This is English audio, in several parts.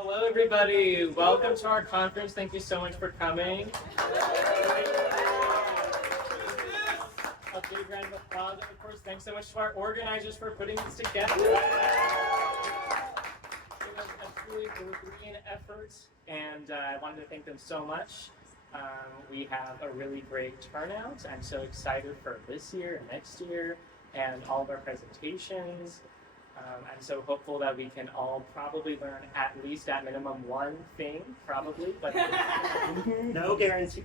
Hello, everybody. Welcome to our conference. Thank you so much for coming. A big round of applause. And of course, thanks so much to our organizers for putting this together. It was a truly green effort, and I wanted to thank them so much. We have a really great turnout. I'm so excited for this year and next year and all of our presentations. I'm so hopeful that we can all probably learn at least at minimum one thing, probably, but no guarantee.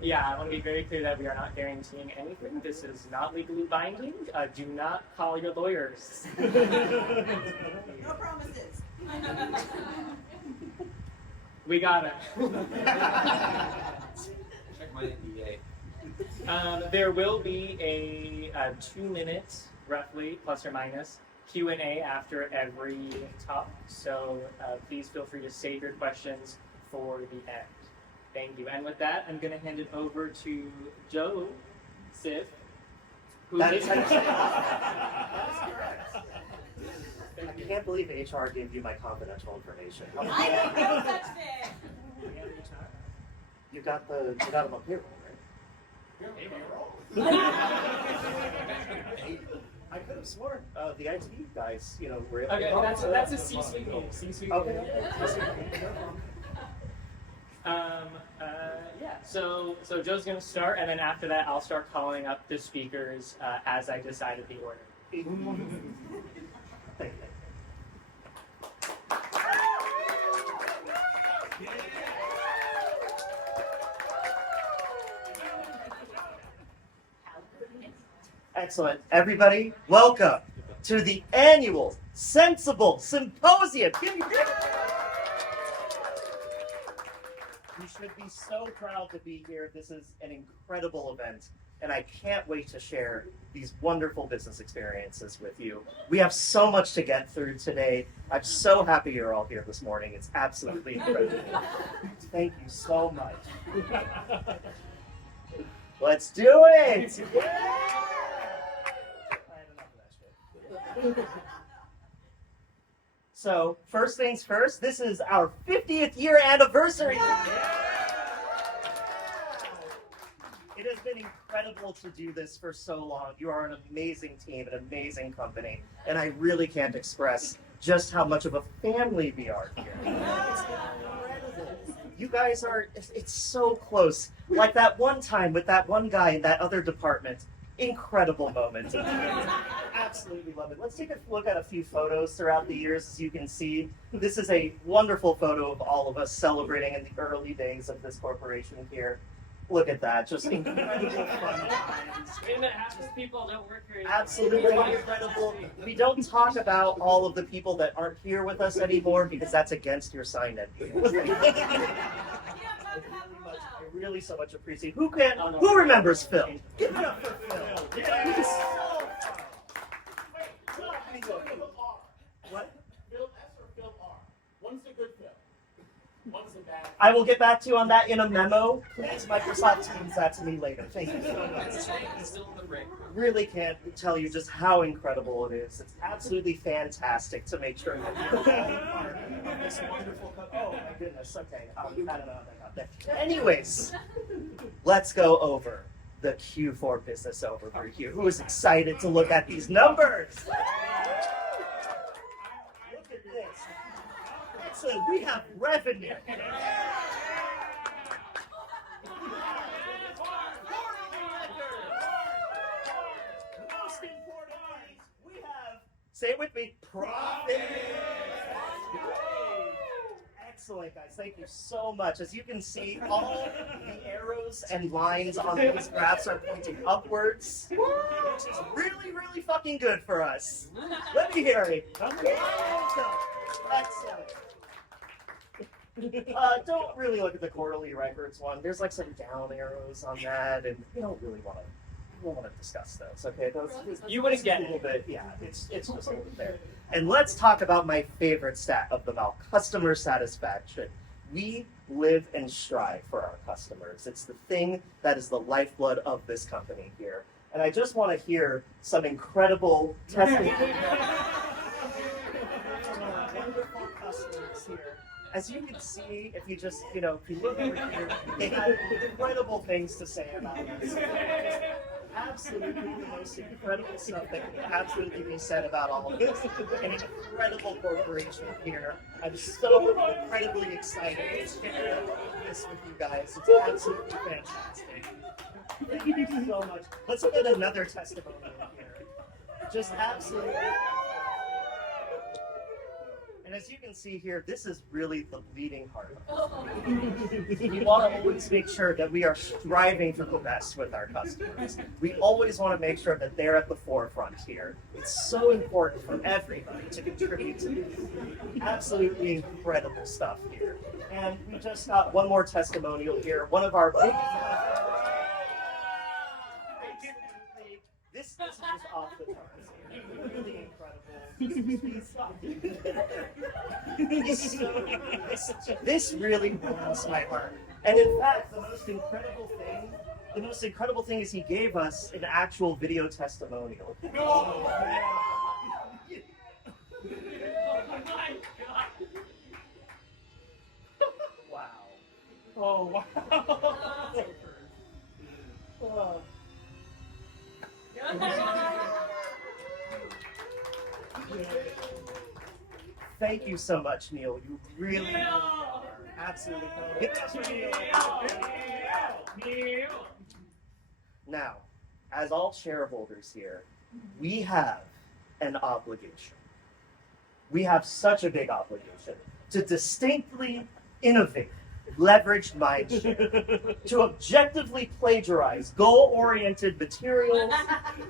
Yeah, I want to be very clear that we are not guaranteeing anything. This is not legally binding. Do not call your lawyers. No promises. We got it. Check my NDA. There will be a 2-minute, roughly, plus or minus, Q&A after every talk, so please feel free to save your questions for the end. Thank you. And with that, I'm going to hand it over to Joe Sif. That is correct. I can't believe HR gave you my confidential information. I don't know such thing. You got them on payroll, right? I could have sworn the IT guys, were. Okay, that's a C-suite meeting. C-suite Okay. meeting. Yeah. So Joe's gonna start, and then after that, I'll start calling up the speakers as I decided the order. Thank you. Excellent. Everybody, welcome to the annual Sensible Symposium. You should be so proud to be here. This is an incredible event, and I can't wait to share these wonderful business experiences with you. We have so much to get through today. I'm so happy you're all here this morning. It's absolutely incredible. Thank you so much. Let's do it! Yeah! So, first things first, this is our 50th year anniversary. It has been incredible to do this for so long. You are an amazing team, an amazing company, and I really can't express just how much of a family we are here. It's incredible. You guys are, it's so close. Like that one time with that one guy in that other department. Incredible moment. Absolutely love it. Let's take a look at a few photos throughout the years. As you can see, this is a wonderful photo of all of us celebrating in the early days of this corporation here. Look at that, just incredible fun times. Half the people don't work here. Absolutely incredible. We don't talk about all of the people that aren't here with us anymore because that's against your signed NDA. I really so much appreciate. Who remembers Phil? Give it up for Phil. Yeah. He's so fun. What? Phil S or Phil R? One's the good Phil. One's the bad. I will get back to you on that in a memo. Please, Microsoft Teams that to me later. Thank you so much. Still in the break. Really can't tell you just how incredible it is. It's absolutely fantastic to make sure that you're part of this wonderful. Oh my goodness. Okay. I don't know how that got there. Anyways, let's go over the Q4 business overview. Who is excited to look at these numbers? Look at this. Excellent. We have revenue. Most importantly, we have, say it with me, profit. Excellent, guys. Thank you so much. As you can see, all the arrows and lines on these graphs are pointing upwards, which is really, really fucking good for us. Let me hear it. Excellent. Don't really look at the quarterly records one. There's like some down arrows on that, and we don't really want to discuss those. Okay, those You wouldn't get a little bit. Yeah, it's just a little bit there. And let's talk about my favorite stat of them all: customer satisfaction. We live and strive for our customers. It's the thing that is the lifeblood of this company here. And I just want to hear some incredible testimony. Wonderful customers here. As you can see, if you just, if you look over here, they have incredible things to say about us. Absolutely the most incredible stuff that can absolutely be said about all of us. An incredible corporation here. I'm so incredibly excited to share this with you guys. It's absolutely fantastic. Thank you so much. Let's get another testimonial here. Just absolutely. And as you can see here, this is really the bleeding heart of us. We want to always make sure that we are striving for the best with our customers. We always want to make sure that they're at the forefront here. It's so important for everybody to contribute to this absolutely incredible stuff here. And we just got one more testimonial here. One of our biggest This is just off the charts. Really incredible. This really warms my heart. And in fact, the most incredible thing is he gave us an actual video testimonial. Oh my god! Wow. Oh wow! Oh. Thank you so much, Neil. You really are absolutely Neil. Now, as all shareholders here, we have an obligation. We have such a big obligation to distinctly innovate, leverage mindshare, to objectively plagiarize goal-oriented materials,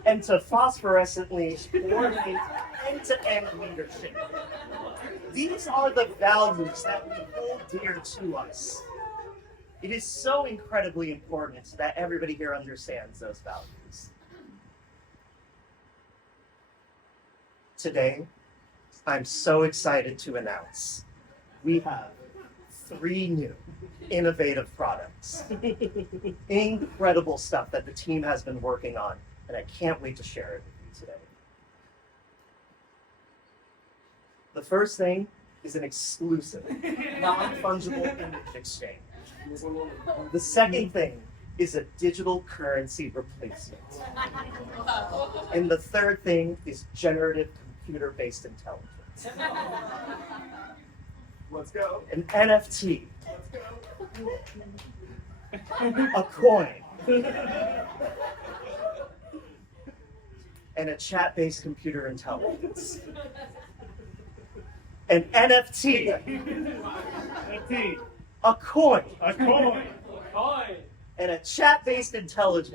and to phosphorescently coordinate end-to-end leadership. These are the values that we hold dear to us. It is so incredibly important that everybody here understands those values. Today, I'm so excited to announce we have 3 new innovative products. Incredible stuff that the team has been working on, and I can't wait to share it with you today. The first thing is an exclusive, non-fungible image exchange. The second thing is a digital currency replacement. And the third thing is generative computer-based intelligence. Let's go. An NFT, Let's go. a coin, and a chat-based computer intelligence. An NFT, NFT. a coin, A coin. Coin! and a chat-based intelligence.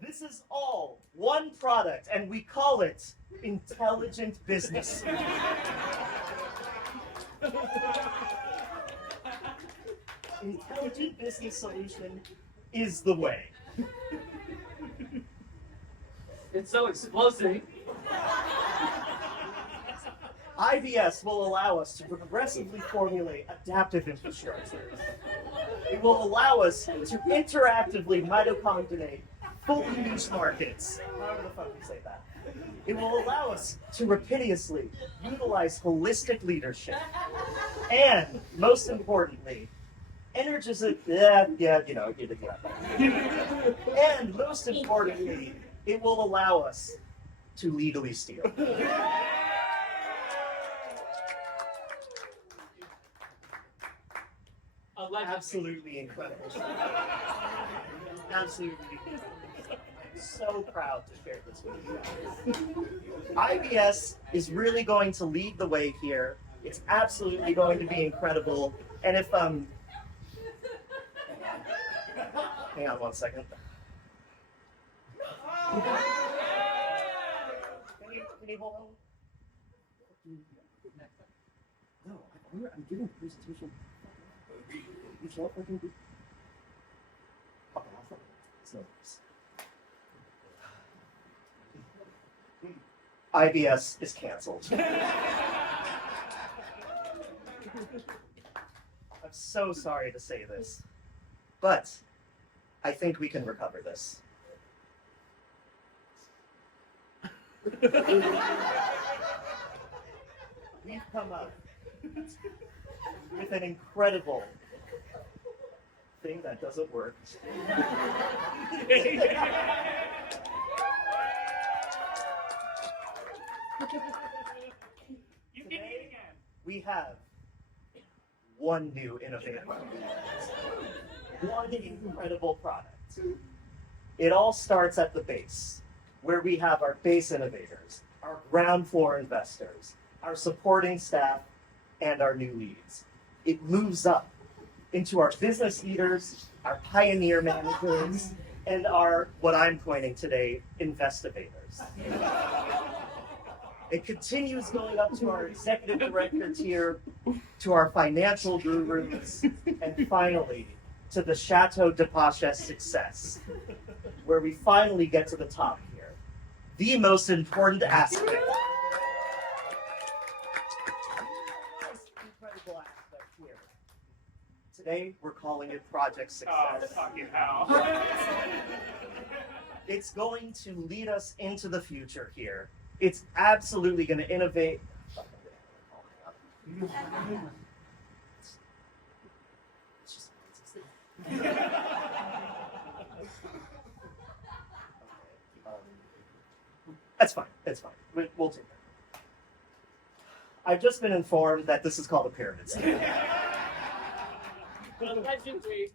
This is all one product, and we call it Intelligent Business. Intelligent Business Solution is the way. It's so explosive. IBS will allow us to progressively formulate adaptive infrastructures. It will allow us to interactively mitochondrinate fully niche markets. However the fuck you say that. It will allow us to rapidly utilize holistic leadership. And most importantly, energize and most importantly, it will allow us to legally steal. Absolutely incredible. Absolutely. I'm so proud to share this with you guys. IBS is really going to lead the way here. It's absolutely going to be incredible. And if hang on one second. Can you hold on? No, I'm giving a presentation. You can't fucking do. Okay, I'll fucking. IBS is canceled. I'm so sorry to say this, but I think we can recover this. We've come up with an incredible thing that doesn't work. You can eat again. We have one new innovative product. One incredible product. It all starts at the base, where we have our base innovators, our ground floor investors, our supporting staff, and our new leads. It moves up into our business leaders, our pioneer managers, and our, what I'm coining today, investigators. It continues going up to our executive director tier, to our financial gurus, and finally to the Chateau de Pache's success, where we finally get to the top here. The most important aspect. Incredible aspect here. Today, we're calling it Project Oh, Success. fucking hell. It's going to lead us into the future here. It's absolutely going to innovate. That's fine. That's fine. We'll take that. I've just been informed that this is called a pyramid scheme. Allegedly.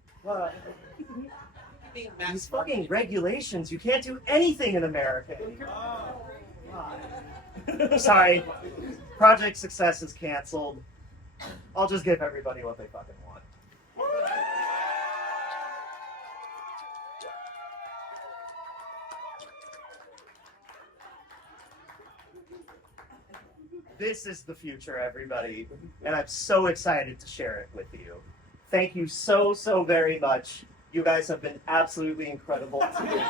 These fucking regulations, you can't do anything in America anymore. Sorry, Project Success is canceled. I'll just give everybody what they fucking want. This is the future, everybody, and I'm so excited to share it with you. Thank you so, so very much. You guys have been absolutely incredible. I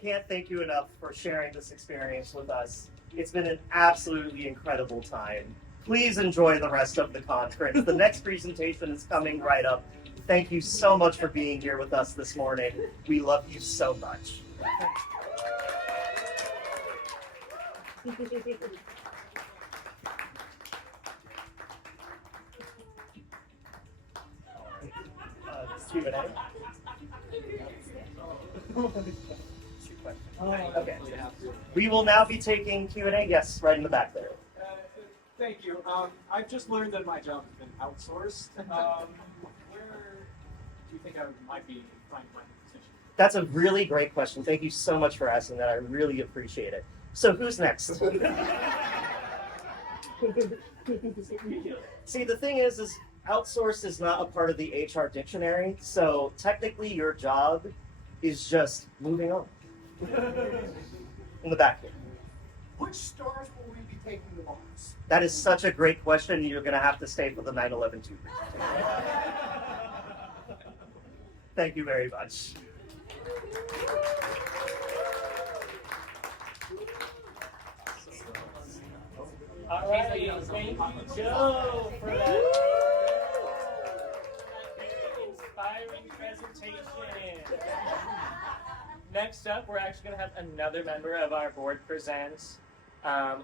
can't thank you enough for sharing this experience with us. It's been an absolutely incredible time. Please enjoy the rest of the conference. The next presentation is coming right up. Thank you so much for being here with us this morning. We love you so much. Q&A. Okay. We will now be taking Q&A. Yes, right in the back there. Thank you. I've just learned that my job has been outsourced. Where do you think I might be finding my position? That's a really great question. Thank you so much for asking that. I really appreciate it. So who's next? See, the thing is outsourced is not a part of the HR dictionary. So technically your job is just moving on. In the back here. Which stars will we be taking to Mars? That is such a great question. You're going to have to stay for the 9/11 too. Thank you very much. All right, thank you, Joe, for that inspiring presentation. Next up, we're actually going to have another member of our board present.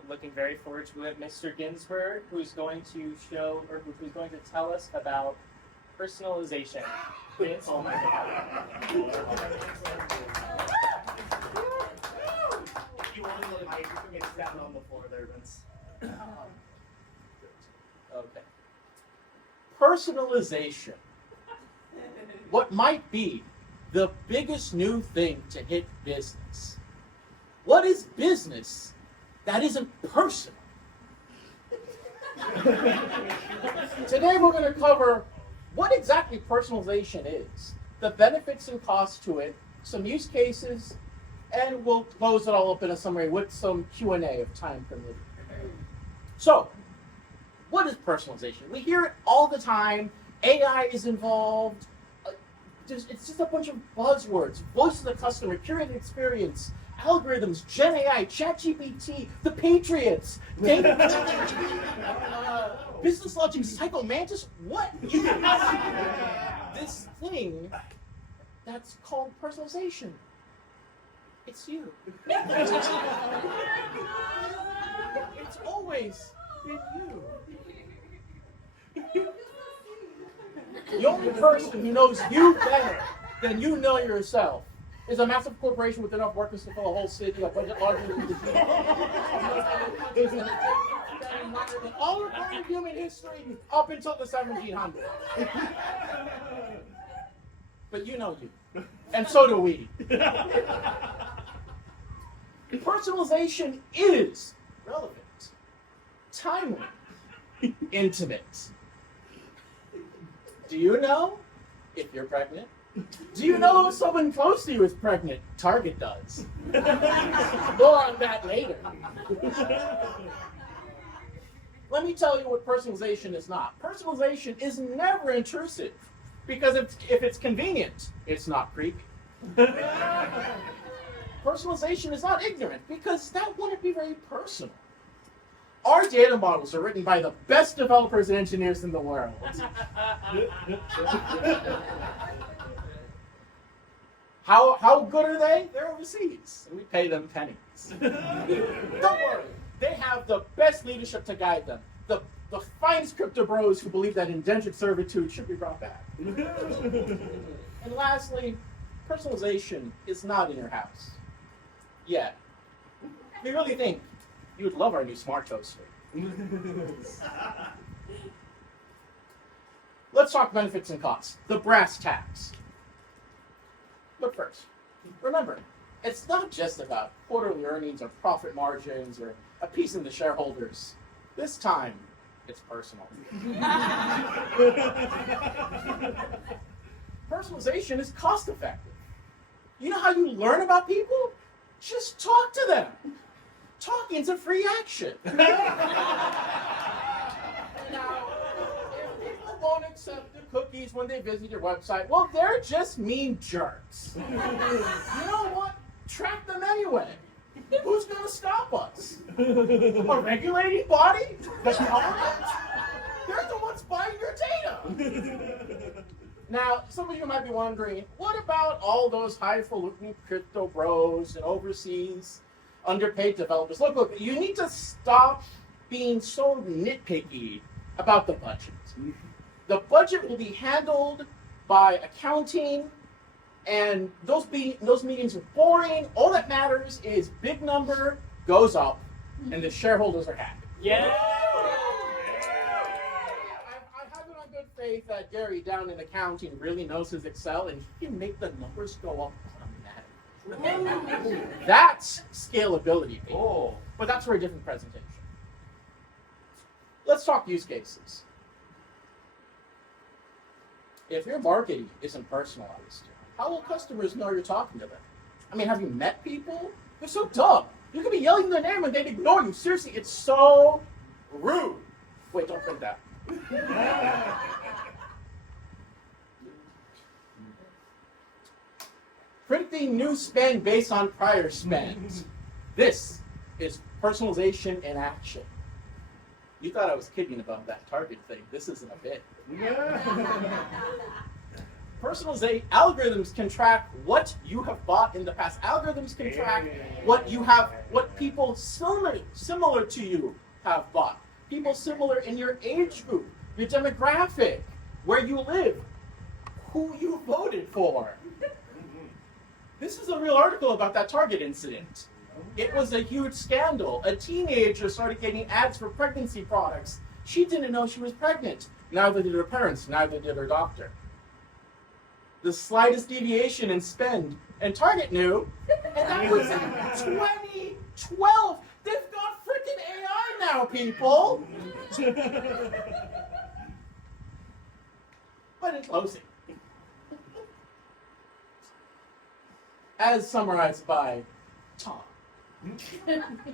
Looking very forward to it, Mr. Ginsberg, who's going to show, or who's going to tell us about personalization. Vince, oh my God. If you want to go to mic, it's down on the floor there, Vince. Okay. Personalization. What might be the biggest new thing to hit business? What is business that isn't personal? Today we're going to cover what exactly personalization is, the benefits and costs to it, some use cases, and we'll close it all up in a summary with some Q&A if time permitting. So, what is personalization? We hear it all the time. AI is involved. It's just a bunch of buzzwords. Voice of the customer, curated experience, algorithms, Gen AI, ChatGPT, the Patriots, data, business logic, psychomantis. What is this thing That's called personalization. It's you. It's always been you. The only person who knows you better than you know yourself is a massive corporation with enough workers to fill a whole city, a budget larger than the all recorded human history up until the 1700s. But you know you. And so do we. Personalization is relevant, timely, intimate. Do you know if you're pregnant? Do you know if someone close to you is pregnant? Target does. More on that later. Let me tell you what personalization is not. Personalization is never intrusive, because if it's convenient, it's not creepy. Personalization is not ignorant, because that wouldn't be very personal. Our data models are written by the best developers and engineers in the world. How good are they? They're overseas, and we pay them pennies. Don't worry, they have the best leadership to guide them. The finest crypto bros who believe that indentured servitude should be brought back. And lastly, personalization is not in your house. Yet. We really think you would love our new smart toaster. Let's talk benefits and costs. The brass tacks. But first, remember, it's not just about quarterly earnings or profit margins or appeasing the shareholders. This time, it's personal. Personalization is cost effective. You know how you learn about people? Just talk to them. Talking's a free action. Now, if people won't accept the cookies when they visit your website, well, they're just mean jerks. You know what? Track them anyway. Who's going to stop us? A regulating body? The government? They're the ones buying your data. Now, some of you might be wondering, what about all those highfalutin crypto bros and overseas underpaid developers? Look, you need to stop being so nitpicky about the budget. The budget will be handled by accounting, and those meetings are boring. All that matters is big number goes up, and the shareholders are happy. Yeah. I have it on good faith that Gary down in accounting really knows his Excel, and he can make the numbers go up automatically. That's scalability, people. But that's for a different presentation. Let's talk use cases. If your marketing isn't personalized, how will customers know you're talking to them? I mean, have you met people? They're so dumb. You could be yelling their name and they'd ignore you. Seriously, it's so rude. Wait, don't think that. Predicting new spend based on prior spend. This is personalization in action. You thought I was kidding about that Target thing. This isn't a bit. Personalization algorithms can track what you have bought in the past. Algorithms can track what you have, what people similar to you have bought. People similar in your age group, your demographic, where you live, who you voted for. This is a real article about that Target incident. It was a huge scandal. A teenager started getting ads for pregnancy products. She didn't know she was pregnant. Neither did her parents, neither did her doctor. The slightest deviation in spend, and Target knew, and that was in 2012. They've got freaking AI now, people. But in closing, as summarized by Tom.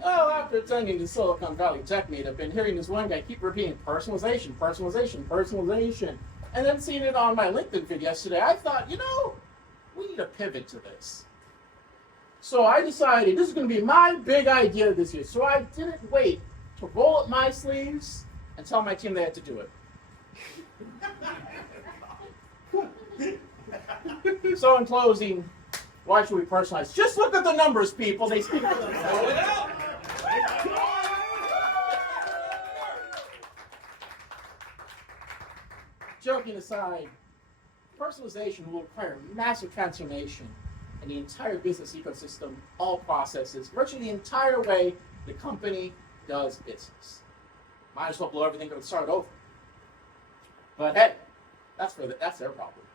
Well, after attending the Silicon Valley Tech Meet, I've been hearing this one guy keep repeating personalization, personalization, personalization. And then seeing it on my LinkedIn feed yesterday, I thought, you know, we need a pivot to this. So I decided this is going to be my big idea this year. So I didn't wait to roll up my sleeves and tell my team they had to do it. So in closing, why should we personalize? Just look at the numbers, people. They speak for themselves. Joking aside, personalization will require massive transformation in the entire business ecosystem, all processes, virtually the entire way the company does business. Might as well blow everything up and start over. But hey, that's their problem.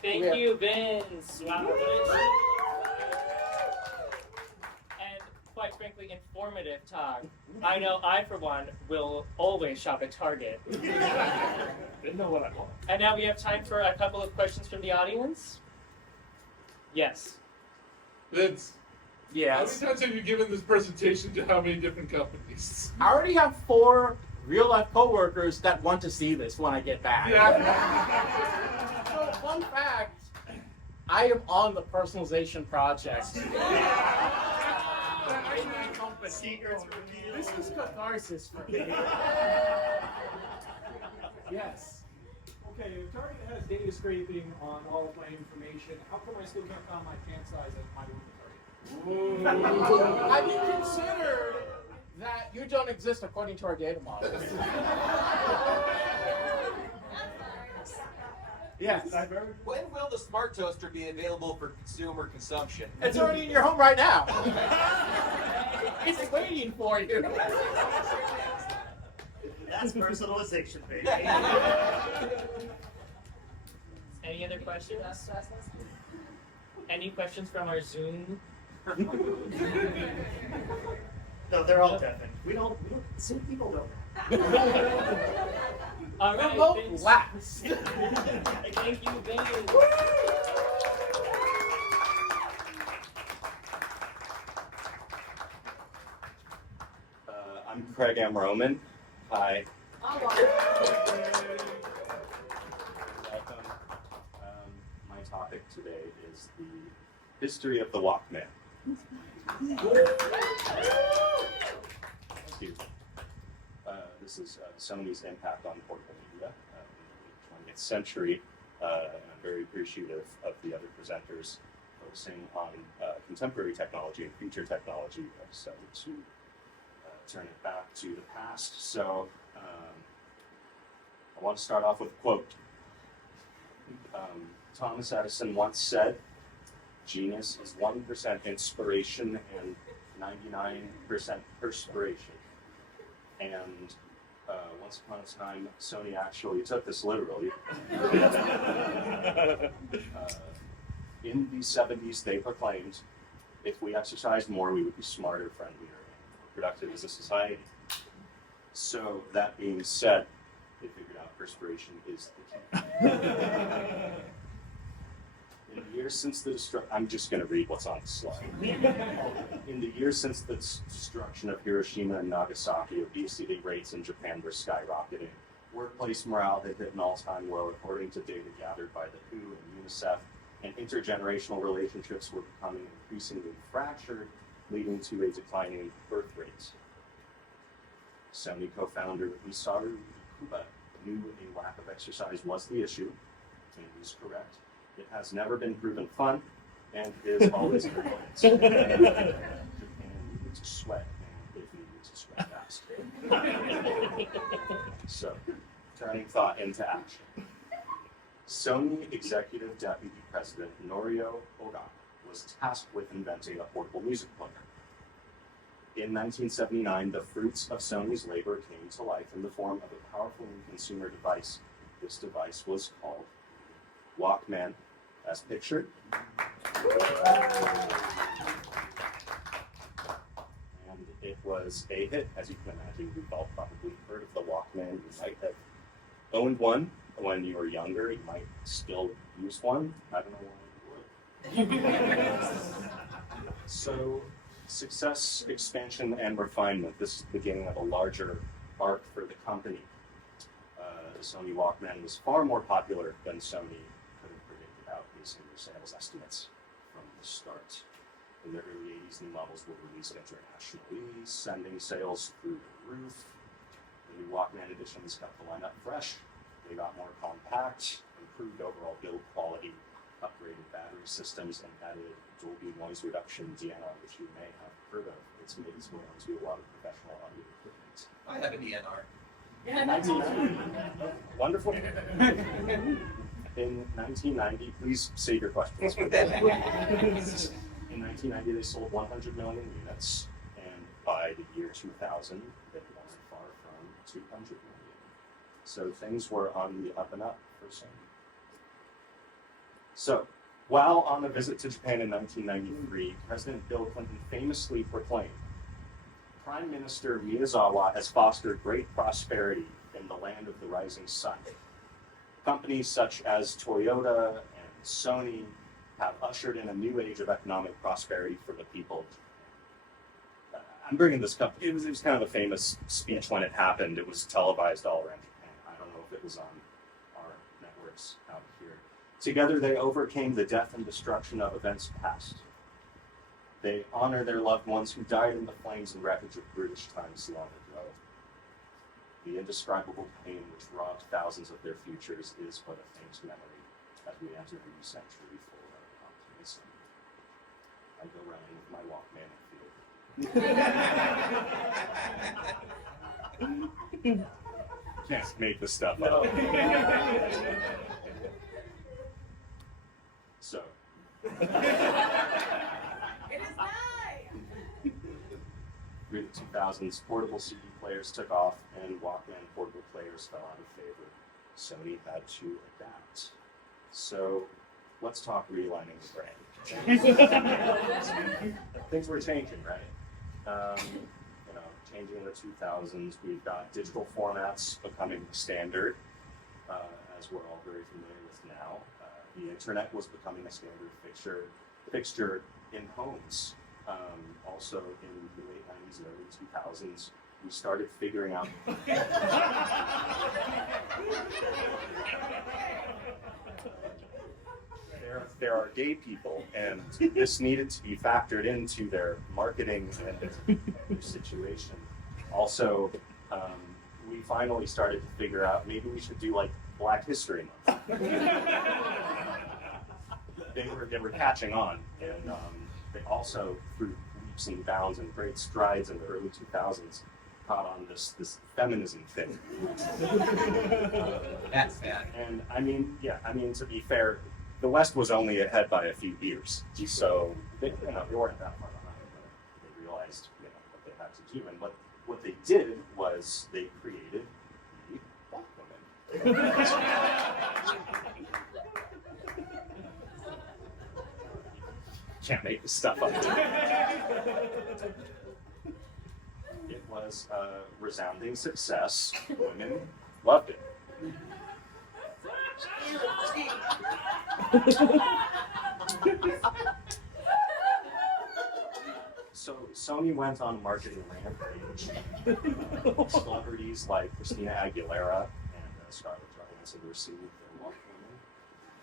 Thank you, Vince. Wow. And quite frankly, informative talk. I know I, for one, will always shop at Target. Didn't know what I want. And now we have time for a couple of questions from the audience. Yes. Vince, Yes. how many times have you given this presentation to how many different companies? I already have 4 real-life coworkers that want to see this when I get back. Yeah. So, fun fact, I am on the personalization project. Secrets revealed. This is catharsis for me. Yes. Okay, if Target has data scraping on all of my information, how come I still can't find my pant size at my local Target? Have you considered that you don't exist according to our data model? Yes. When will the smart toaster be available for consumer consumption? It's already in your home right now. It's waiting for you. That's personalization, baby. Any other questions? Any questions from our Zoom? No, they're all deafened. We don't see people don't. All right, Remote Vince. last. Thank you, Vince. I'm Craig M. Roman. Hi. Welcome. My topic today is the history of the Walkman. Excuse me. This is Sony's impact on portable media in the 20th century. And I'm very appreciative of the other presenters focusing on contemporary technology and future technology. So to turn it back to the past. So I want to start off with a quote. Thomas Edison once said, "Genius is 1% inspiration and 99% perspiration." And once upon a time, Sony actually took this literally. In the 70s, they proclaimed, if we exercised more, we would be smarter, friendlier, and more productive as a society. So that being said, they figured out perspiration is the key. In the years since the destruction, I'm just going to read what's on the slide. In the years since the destruction of Hiroshima and Nagasaki, obesity rates in Japan were skyrocketing. Workplace morale had hit an all-time low, according to data gathered by the WHO and UNICEF, and intergenerational relationships were becoming increasingly fractured, leading to a declining birth rate. Sony co-founder Isaru Ikuba knew a lack of exercise was the issue, and he was correct. It has never been proven fun, and is always avoided. Japan needed to sweat, and it needed to sweat fast. So, turning thought into action. Sony Executive Deputy President Norio Oga was tasked with inventing a portable music player. In 1979, the fruits of Sony's labor came to life in the form of a powerful new consumer device. This device was called Walkman, as pictured. And it was a hit, as you can imagine. You've all probably heard of the Walkman. You might have owned one when you were younger. You might still use one. I don't know why you would. So, success, expansion, and refinement. This is the beginning of a larger arc for the company. The Sony Walkman was far more popular than Sony could have predicted out based on their sales estimates from the start. In the early 80s, new models were released internationally, sending sales through the roof. The new Walkman editions kept the lineup fresh. They got more compact, improved overall build quality, upgraded battery systems, and added Dolby noise reduction DNR, which you may have heard of. It's made its way onto a lot of professional audio equipment. I have a DNR. Yeah, that's awesome. Wonderful. In 1990, please save your questions. In 1990, they sold 100 million units, and by the year 2000, they weren't far from 200 million. So things were on the up and up for Sony. So, while on a visit to Japan in 1993, President Bill Clinton famously proclaimed, Prime Minister Miyazawa has fostered great prosperity in the land of the rising sun. Companies such as Toyota and Sony have ushered in a new age of economic prosperity for the people. I'm bringing this up. It was kind of a famous speech when it happened. It was televised all around Japan. I don't know if it was on our networks out here. Together, they overcame the death and destruction of events past. They honor their loved ones who died in the flames and wreckage of British times long ago. The indescribable pain which robbed thousands of their futures is but a faint memory as we enter a new century full of optimism. I go running with my Walkman and feel. Can't make this stuff up. So. It is nice. Through the 2000s, portable CD players took off and Walkman portable players fell out of favor. Sony had to adapt. So let's talk realigning the brand. Things were changing, right? Changing in the 2000s. We've got digital formats becoming standard, as we're all very familiar with now. The internet was becoming a standard fixture in homes. Also in the late 90s and early 2000s, we started figuring out there are gay people, and this needed to be factored into their marketing and their situation. Also, we finally started to figure out maybe we should do like Black History Month. They were catching on, and they also, through leaps and bounds and great strides in the early 2000s, caught on this feminism thing. That's bad. And to be fair, the West was only ahead by a few years, so they weren't that far behind. But they realized what they had to do, and what they did was they created the Walkman. Can't make this stuff up. It was a resounding success. Women loved it. So Sony went on a marketing rampage. Celebrities like Christina Aguilera and Scarlett Johansson were seen with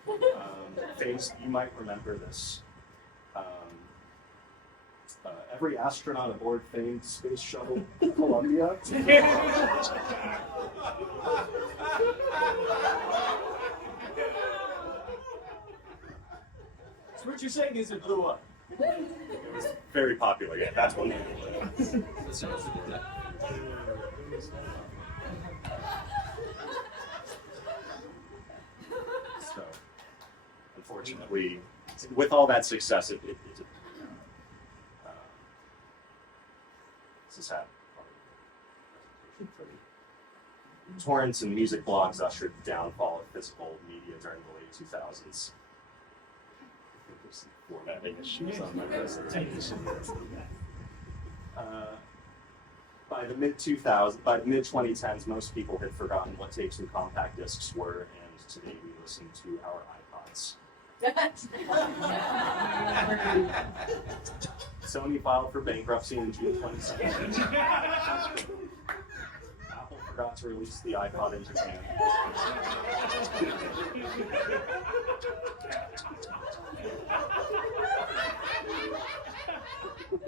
their Walkman. You might remember this. Every astronaut aboard famed space shuttle Columbia. So what you're saying is it blew up. It was very popular. Yeah, that's one thing. So, unfortunately, with all that success, it this is sad. Torrents and music blogs ushered the downfall of physical media during the late 2000s. There's some formatting issues on my presentation. By the mid 2010s, most people had forgotten what tapes and compact discs were, and today we listen to our iPods. Sony filed for bankruptcy in June 2017. Apple forgot to release the iPod in Japan. Oh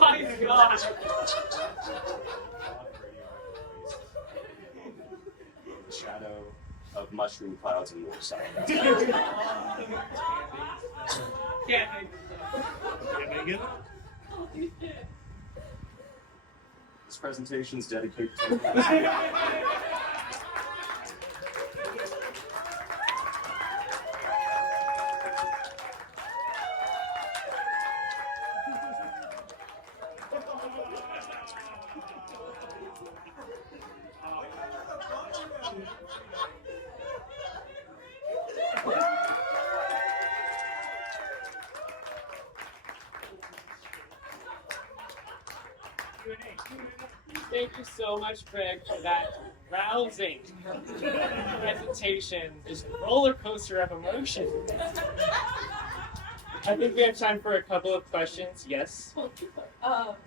my god! The shadow of mushroom clouds and wolf side. Can't make This presentation is dedicated to Thank you so much, Greg, for that rousing presentation. This roller coaster of emotion. I think we have time for a couple of questions. Yes?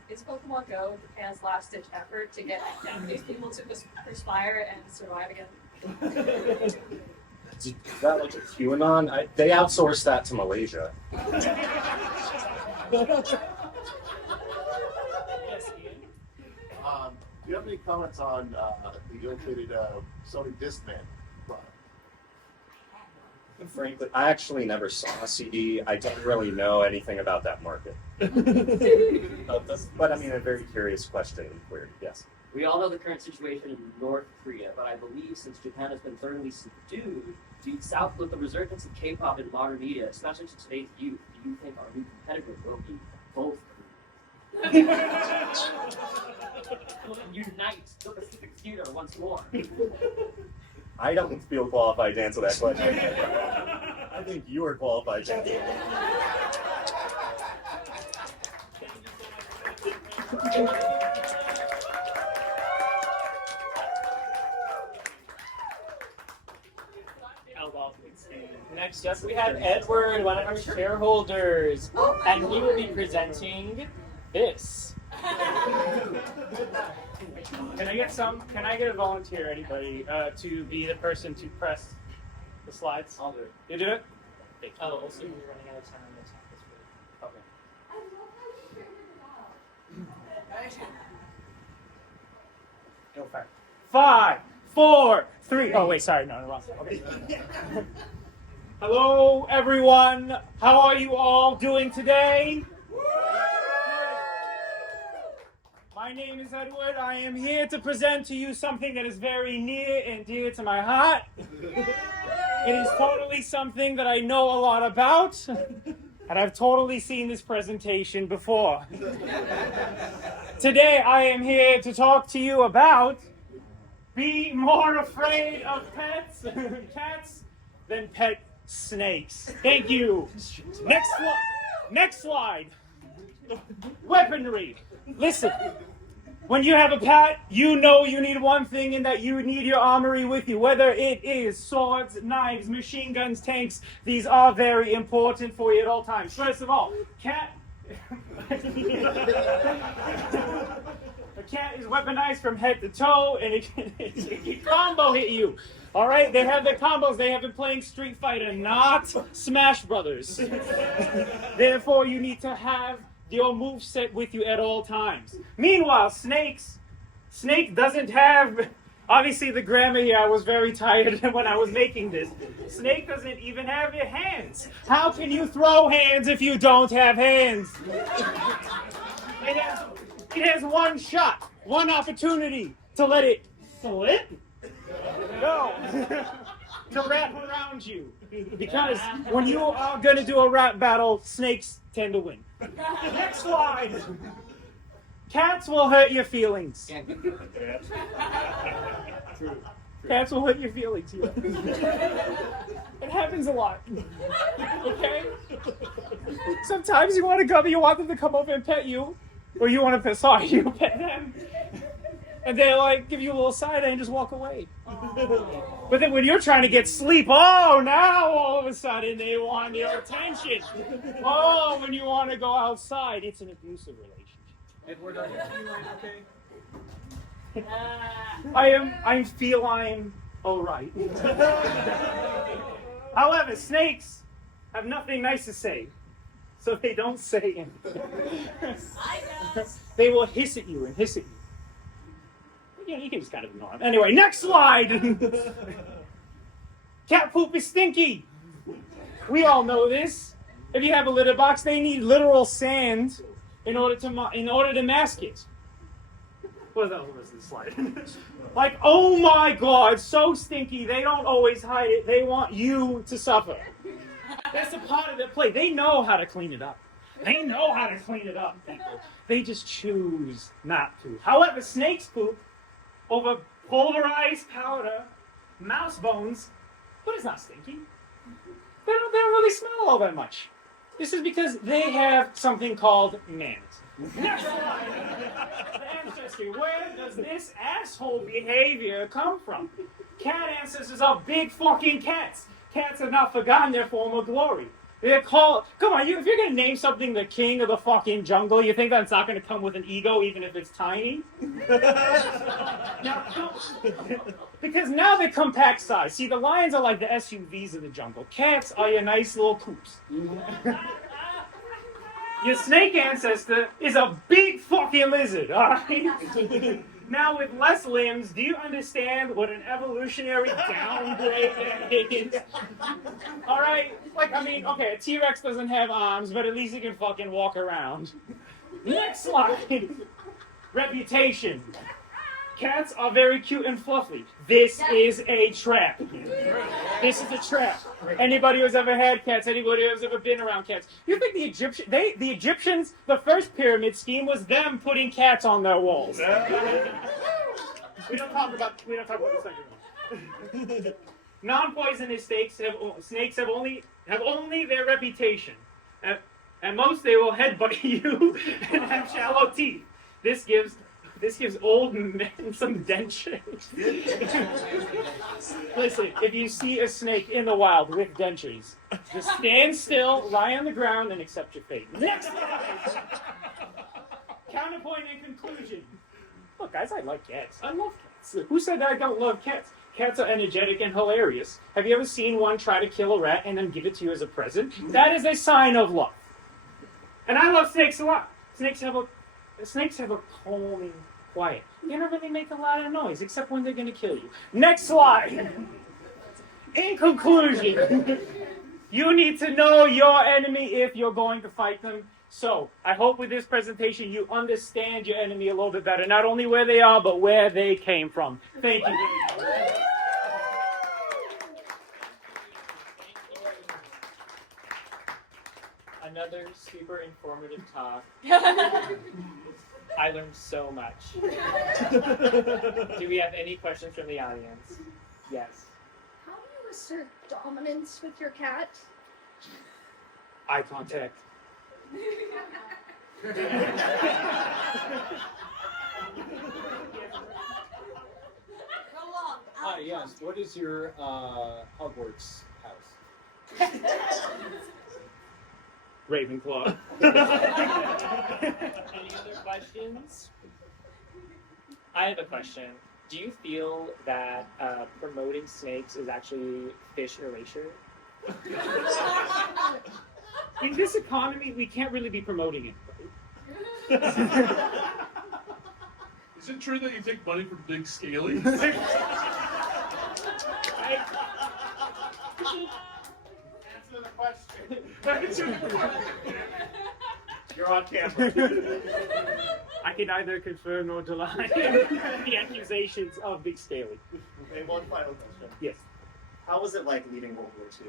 Is Pokemon Go Japan's last-ditch effort to get Japanese people to perspire and survive again? Is that like a QAnon? They outsourced that to Malaysia. Yes, Ian? Do you have any comments on the ill-fated Sony Discman product? Frankly, I actually never saw a CD. I don't really know anything about that market. But I mean, a very curious question. Weird, yes. We all know the current situation in North Korea, but I believe since Japan has been thoroughly subdued, South with the resurgence of K-pop and modern media, especially to today's youth, do you think our new competitor will be both will unite the Pacific theater once more? I don't feel qualified to answer that question. I think you are qualified to answer Next up, we have Edward, one of our shareholders, and he will be presenting this. Can I get a volunteer, anybody, to be the person to press the slides? I'll do it. You do it? Oh, also you're running out of time. Okay. Go for it. 5, 4, 3. Oh wait, sorry, no, wrong. Okay. Hello, everyone. How are you all doing today? My name is Edward. I am here to present to you something that is very near and dear to my heart. It is totally something that I know a lot about, and I've totally seen this presentation before. Today, I am here to talk to you about be more afraid of pets, cats, than pet snakes. Thank you. Next slide. Weaponry. Listen. When you have a pet, you know you need one thing, and that you need your armory with you. Whether it is swords, knives, machine guns, tanks, these are very important for you at all times. First of all, cat. A cat is weaponized from head to toe, and it can combo hit you. All right, they have their combos. They have been playing Street Fighter, not Smash Brothers. Therefore, you need to have your moveset with you at all times. Meanwhile, Snake doesn't have, obviously the grammar here, I was very tired when I was making this. Snake doesn't even have your hands. How can you throw hands if you don't have hands? It has one shot, one opportunity to let it slip. No. To wrap around you. Because when you are going to do a rap battle, snakes tend to win. Next slide. Cats will hurt your feelings. Cats will hurt your feelings. Yeah. It happens a lot. Okay? Sometimes you want them to come over and pet you. Or you want to pet them. And they like give you a little side eye and just walk away. But then when you're trying to get sleep, oh, now all of a sudden they want your attention. Oh, when you want to go outside, it's an abusive relationship. Edward, are you feeling okay? I feel I'm all right. However, snakes have nothing nice to say, so they don't say anything. They will hiss at you and hiss at you. Yeah, you can just kind of ignore them. Anyway, next slide. Cat poop is stinky. We all know this. If you have a litter box, they need literal sand in order to mask it. What was the slide? Like, oh my God, so stinky. They don't always hide it. They want you to suffer. That's a part of their play. They know how to clean it up. They know how to clean it up, people. They just choose not to. However, snakes poop over pulverized powder, mouse bones, but it's not stinky. They don't really smell all that much. This is because they have something called manners. Next slide. The ancestry. Where does this asshole behavior come from? Cat ancestors are big fucking cats. Cats have not forgotten their former glory. They're called. Come on, if you're gonna name something the king of the fucking jungle, you think that's not gonna come with an ego, even if it's tiny? Because now they compact size. See, the lions are like the SUVs of the jungle. Cats are your nice little coupes. Your snake ancestor is a big fucking lizard, alright? Now with less limbs, do you understand what an evolutionary downgrade is? Alright? Like, I mean, okay, a T-Rex doesn't have arms, but at least he can fucking walk around. Next slide. Reputation. Cats are very cute and fluffy. This is a trap. This is a trap. Anybody who's ever had cats, anybody who's ever been around cats, you think the Egyptians, the first pyramid scheme was them putting cats on their walls. We don't talk about the second one. Non-poisonous snakes have only their reputation. At most, they will headbutt you and have shallow teeth. This gives old men some dentures. Listen, if you see a snake in the wild with dentures, just stand still, lie on the ground, and accept your fate. Next slide. Counterpoint and conclusion. Look, guys, I like cats. I love cats. Who said that I don't love cats? Cats are energetic and hilarious. Have you ever seen one try to kill a rat and then give it to you as a present? That is a sign of love. And I love snakes a lot. Snakes have a calming quiet. They don't really make a lot of noise, except when they're going to kill you. Next slide. In conclusion, you need to know your enemy if you're going to fight them. So, I hope with this presentation you understand your enemy a little bit better. Not only where they are, but where they came from. Thank you. Another super informative talk. I learned so much. Do we have any questions from the audience? Yes. How do you assert dominance with your cat? Eye contact. Yes. What is your Hogwarts house? Ravenclaw. Any other questions? I have a question. Do you feel that promoting snakes is actually fish erasure? In this economy, we can't really be promoting it. Is it true that you take money from Big Scaly? Answer the question. You're on camera. I can neither confirm nor deny the accusations of Big Scaly. Okay, one final question. Yes. How was it like leaving World War II?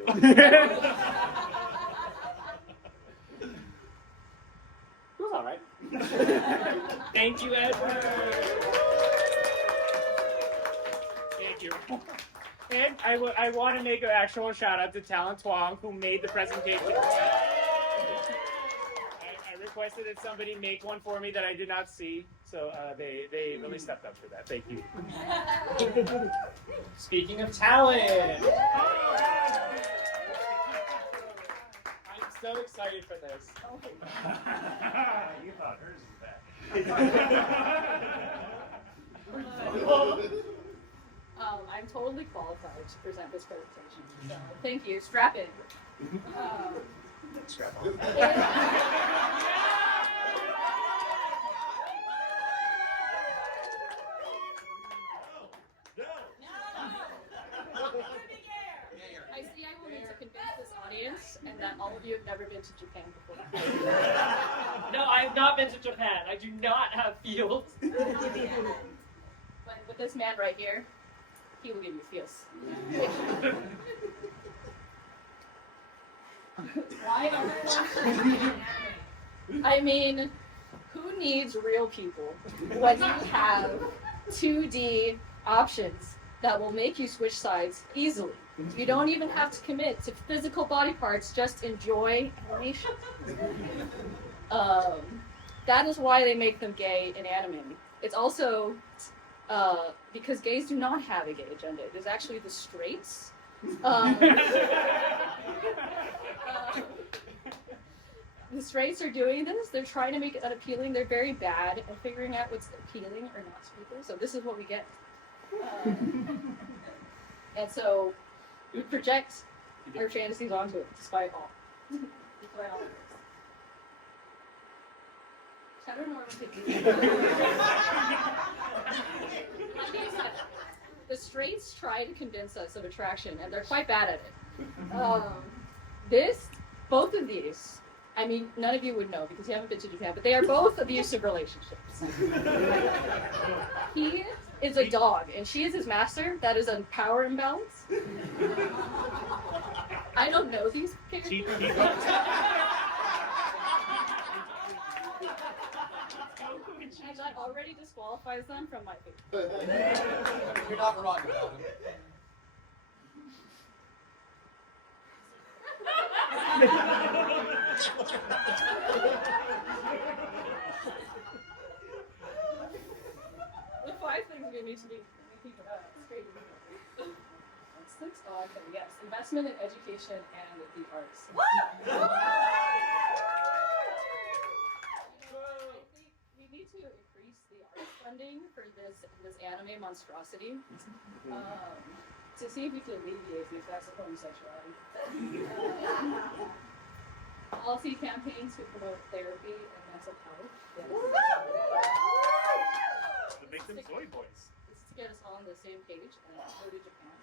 It was all right. Thank you, Edward. Thank you. And I want to make an actual shout out to Talon, who made the presentation. I requested that somebody make one for me that I did not see, so they really stepped up for that. Thank you. Speaking of Talon, I'm so excited for this. You thought hers was bad. I'm totally qualified to present this presentation. So thank you. Strap in. Scrap I see I will need to convince this audience and that all of you have never been to Japan before. No, I have not been to Japan. I do not have fields. But with this man right here, he will give you feels. Why are I mean, who needs real people when you have 2D options that will make you switch sides easily? You don't even have to commit to physical body parts, just enjoy animation. That is why they make them gay in anime. It's also because gays do not have a gay agenda. It is actually the straights. The straights are doing this. They're trying to make it unappealing. They're very bad at figuring out what's appealing or not to people. So this is what we get. And so we project our fantasies onto it, despite all. Despite all of this. The straights try to convince us of attraction, and they're quite bad at it. Both of these, I mean, none of you would know because you haven't been to Japan, but they are both abusive relationships. He is a dog, and she is his master. That is a power imbalance. I don't know these characters. And that already disqualifies them from my favorite. You're not wrong about him. The 5 things we need to be straight. Oh, okay, yes. Investment in education and the arts. I think we need to increase the arts funding for this anime monstrosity to see if we can alleviate the effects of homosexuality. Policy campaigns to promote therapy and mental health. Yes. To make them soy boys. This is to get us all on the same page and go to Japan.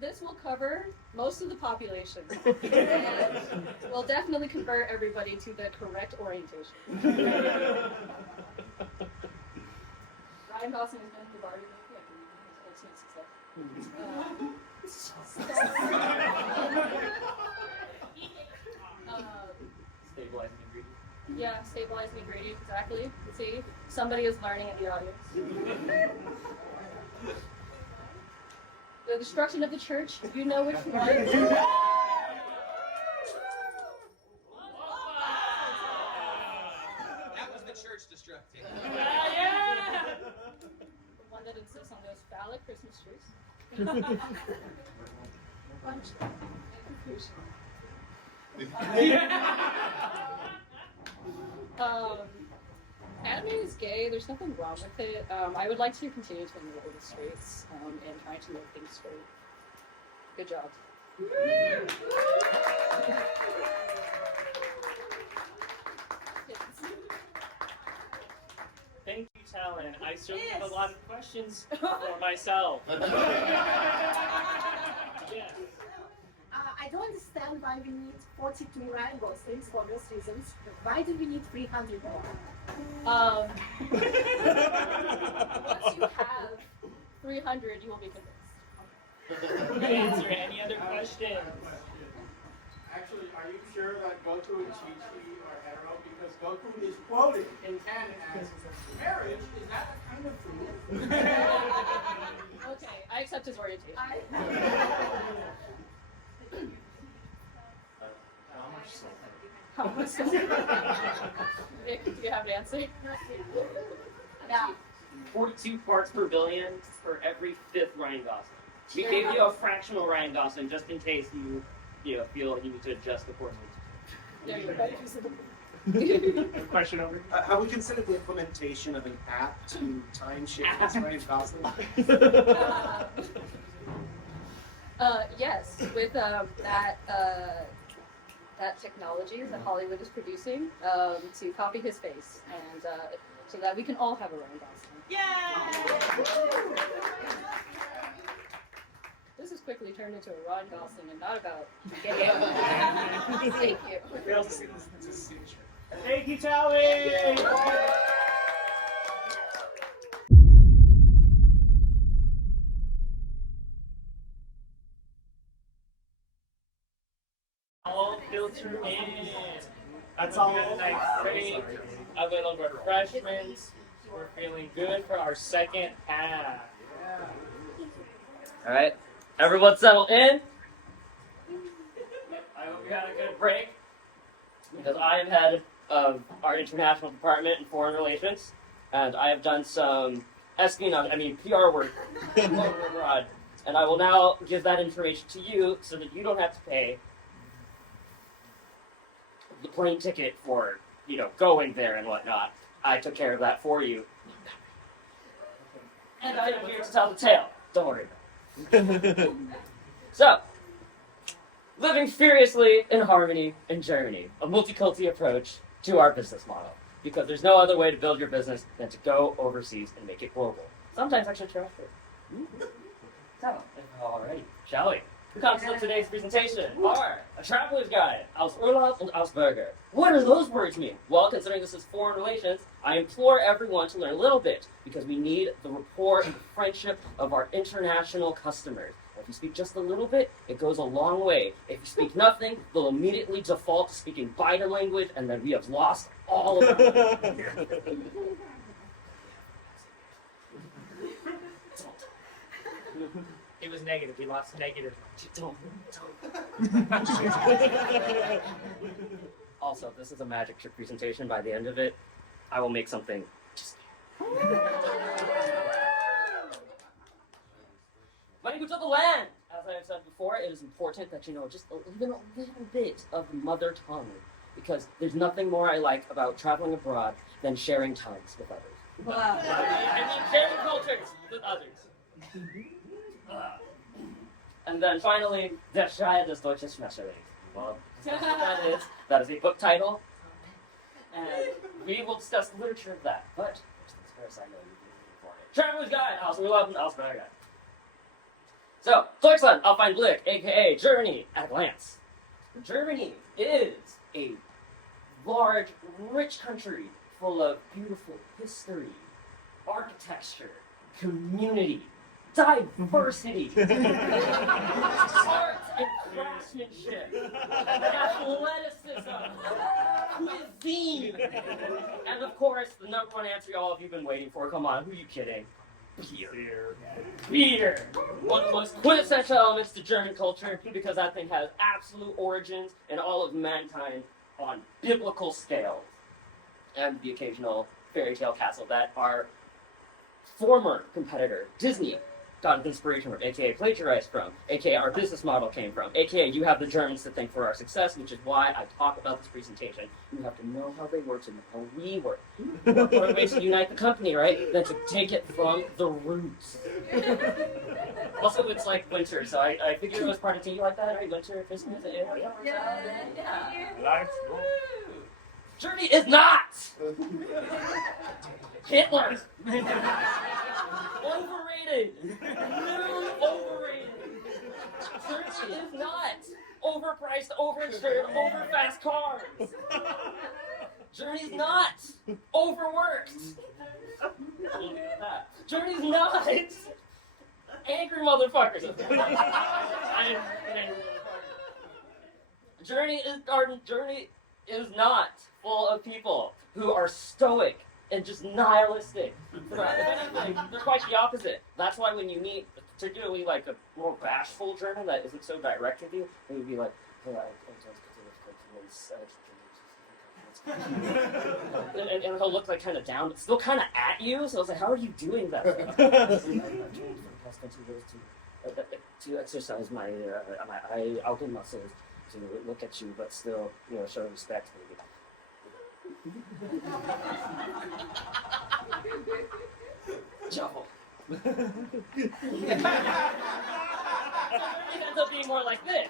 This will cover most of the population and will definitely convert everybody to the correct orientation. Ryan Gosling has been to the Barbie movie. I believe his Stabilizing ingredient. Yeah, stabilizing ingredient, exactly. See, somebody is learning in the audience. The destruction of the church, you know which one. That was the church destructing. Yeah! The one that insists on those phallic Christmas trees. Anime is gay. There's nothing wrong with it. I would like to continue to enroll the straights and trying to make things straight. Good job. Thank you, Talon. I certainly have a lot of questions for myself. Yes. I don't understand why we need 42 rainbow things for those reasons. Why do we need 300 more? Once you have 300, you will be convinced. Good answer. Any other questions? Actually, are you sure that Goku and Chi-Chi are hetero? Because Goku is quoted in canon as marriage is that a kind of food? Okay, I accept his orientation. How much so? Nick, do you have an answer? Yeah. 42 parts per billion for every 5th Ryan Gosling. We gave you a fractional Ryan Gosling just in case you feel you need to adjust accordingly. There you go. Question over. Have we considered the implementation of an app to time shift this Ryan Gosling? Yes, with that technology that Hollywood is producing to copy his face, and so that we can all have a Ryan Gosling. Yay! This has quickly turned into a Ryan Gosling and not about gay. Thank you. We also see this as a signature. Thank you, Talon! All filter in. That's all. Nice break. A little refreshment. We're feeling good for our second half. All right, everyone settle in. I hope you had a good break, because I am head of our international department in foreign relations, and I have done some espionage, PR work abroad, and I will now give that information to you so that you don't have to pay the plane ticket for, going there and whatnot. I took care of that for you. And I am here to tell the tale. Don't worry about it. So, living furiously in harmony in Germany, a multiculti approach to our business model. Because there's no other way to build your business than to go overseas and make it global. Sometimes actually transfer. So, alrighty, shall we? The content of today's presentation are a traveler's guide, aus Urlaub und Ausbürger. What do those words mean? Well, considering this is foreign relations, I implore everyone to learn a little bit, because we need the rapport and the friendship of our international customers. If you speak just a little bit, it goes a long way. If you speak nothing, they'll immediately default to speaking Biden language, and then we have lost all of them. It was negative. We lost negative. Also, this is a magic trick presentation. By the end of it, I will make something just language of the land. As I have said before, it is important that you know just even a little bit of the mother tongue, because there's nothing more I like about traveling abroad than sharing tongues with others. Wow. I mean, sharing cultures with others. And then finally, Der Schrei des Deutschen Schmetterlings. Well, that is a book title, and we will discuss the literature of that. But first things first, I know you've been waiting for it. Traveler's Guide, aus Urlaub und Ausbürger. So, Deutschland auf einen Blick, aka Germany at a glance. Germany is a large, rich country full of beautiful history, architecture, community, diversity, art and craftsmanship, athleticism, cuisine, and of course, the number one answer all of you have been waiting for. Come on, who are you kidding? Beer. Beer. One of the most quintessential elements to German culture, because that thing has absolute origins in all of mankind on biblical scales, and the occasional fairy tale castle that our former competitor, Disney, got its inspiration from, aka plagiarized from, aka our business model came from, aka you have the Germans to thank for our success, which is why I talk about this presentation. You have to know how they work to know how we work. What better way to unite the company, right, than to take it from the roots. Also, it's like winter, so I figured it was part of tea like that, right? Winter, Christmas, yeah. Germany is not! Hitler! Overrated! Overrated! Germany is not overpriced, overinsured, overfast cars! Germany is not overworked! Germany is not angry motherfuckers! I am an angry motherfucker. Germany is not full of people who are stoic and just nihilistic. If anything, they're quite the opposite. That's why when you meet particularly like a more bashful German that isn't so direct with you, they would be like, hey, and he'll look like kind of down, but still kind of at you. So I was like, how are you doing that? To exercise my outer muscles to look at you, but still, show respect. Joe. It ends up being more like this.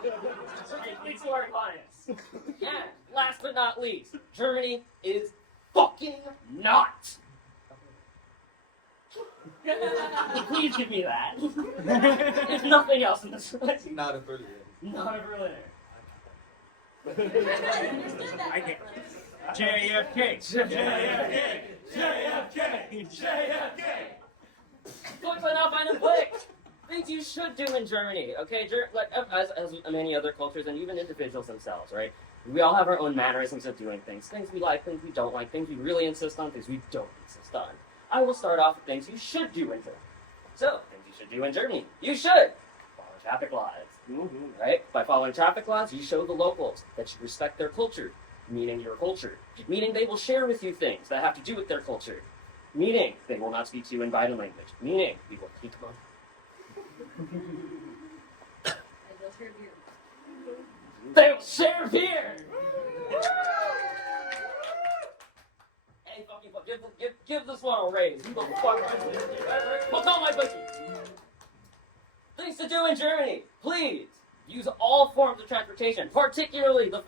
Complete our clients. And last but not least, Germany is fucking not. Please give me that. There's nothing else in this place. Not a Berlin. Not a Berliner. I can't. JFK. Guck mal auf einen Blick. Things you should do in Germany, okay? Like as many other cultures and even individuals themselves, right? We all have our own mannerisms of doing things. Things we like, things we don't like, things we really insist on, things we don't insist on. I will start off with things you should do in Germany. So, things you should do in Germany. You should follow traffic laws, right? By following traffic laws, you show the locals that you respect their culture, meaning your culture. Meaning they will share with you things that have to do with their culture. Meaning they will not speak to you in vital language. Meaning we will keep them. They will share beer. Hey, fucking fuck! Give this one a raise. Who the fuck? What's on my bookie? Things to do in Germany, please. Use all forms of transportation, particularly the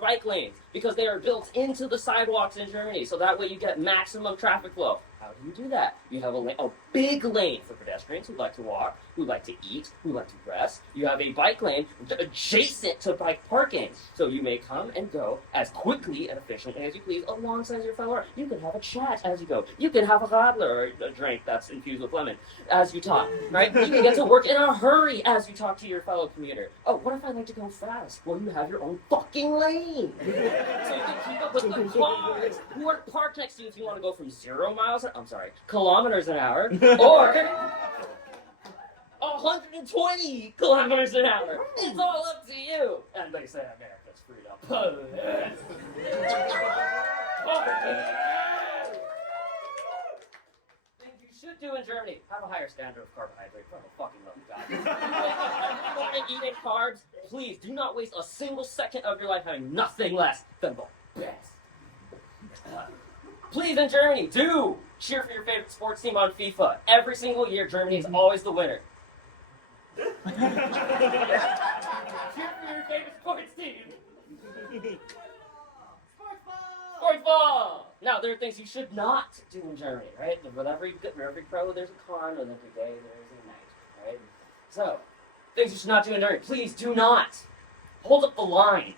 bike lanes, because they are built into the sidewalks in Germany, so that way you get maximum traffic flow. How do you do that? You have a big lane for pedestrians who like to walk, who like to eat, who like to rest. You have a bike lane adjacent to bike parking, so you may come and go as quickly and efficiently as you please alongside your fellow. You can have a chat as you go. You can have a radler, or a drink that's infused with lemon, as you talk, right? You can get to work in a hurry as you talk to your fellow commuter. Oh, what if I like to go fast? Well, you have your own fucking lane. So you can keep up with the cars who are parked next to you if you want to go from 0 kilometers an hour, or 120 kilometers an hour. It's all up to you. And they say America's freedom. Things you should do in Germany: have a higher standard of carbohydrate. For the fucking love of God. Eating carbs, please do not waste a single second of your life having nothing less than the best. Please, in Germany, do cheer for your favorite sports team on FIFA. Every single year, Germany is always the winner. Cheer for your favorite sports team. Sports ball! Now, there are things you should not do in Germany, right? With every pro, there's a con. With every day, there's a night, right? So, things you should not do in Germany. Please do not hold up the line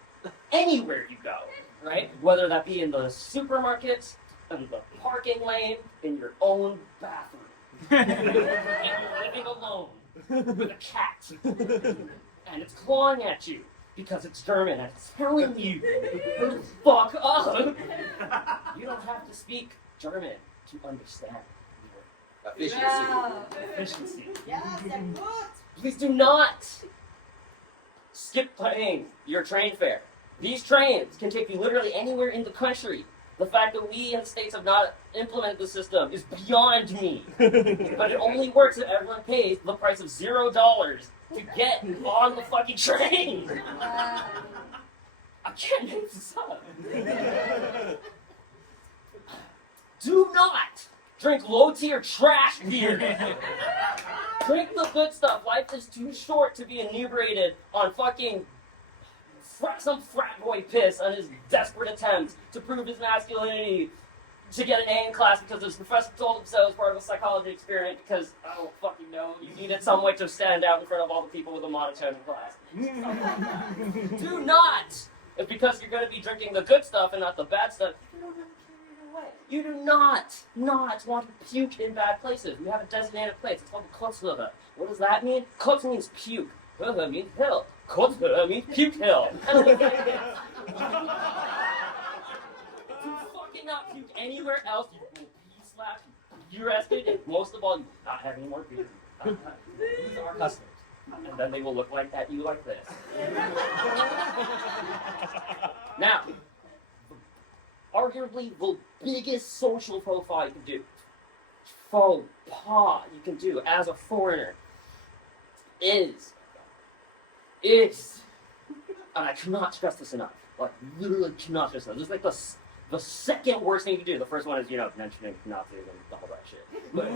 anywhere you go, right? Whether that be in the supermarket, in the parking lane, in your own bathroom. And you're living alone with a cat. And it's clawing at you because it's German and it's telling you to fuck up. You don't have to speak German to understand Efficiency. efficiency. Yes, they're good. Please do not skip paying your train fare. These trains can take you literally anywhere in the country. The fact that we in the States have not implemented the system is beyond me. But it only works if everyone pays the price of $0 to get on the fucking train. I can't make this up. Do not drink low-tier trash beer. Drink the good stuff. Life is too short to be inebriated on fucking some frat boy piss on his desperate attempt to prove his masculinity to get an A in class because his professor told him so as part of a psychology experiment because, I don't fucking know, you needed some way to stand out in front of all the people with a monotone in class. Do not! It's because you're going to be drinking the good stuff and not the bad stuff. You don't have to carry it away. You do not want to puke in bad places. We have a designated place. It's called the Kotzhöhe. What does that mean? Kotz means puke. Höhe means hill. Kotzhöhe means puke hill. Do fucking not puke anywhere else. You will be slapped, be arrested, and most of all, you will not have any more beer. These are customers. And then they will look like at you like this. Now, arguably the biggest social profile you can do, faux pas you can do as a foreigner is, and I cannot stress this enough, like literally cannot stress this enough. This is like the second worst thing you can do. The first one is, mentioning Nazis and all that shit. But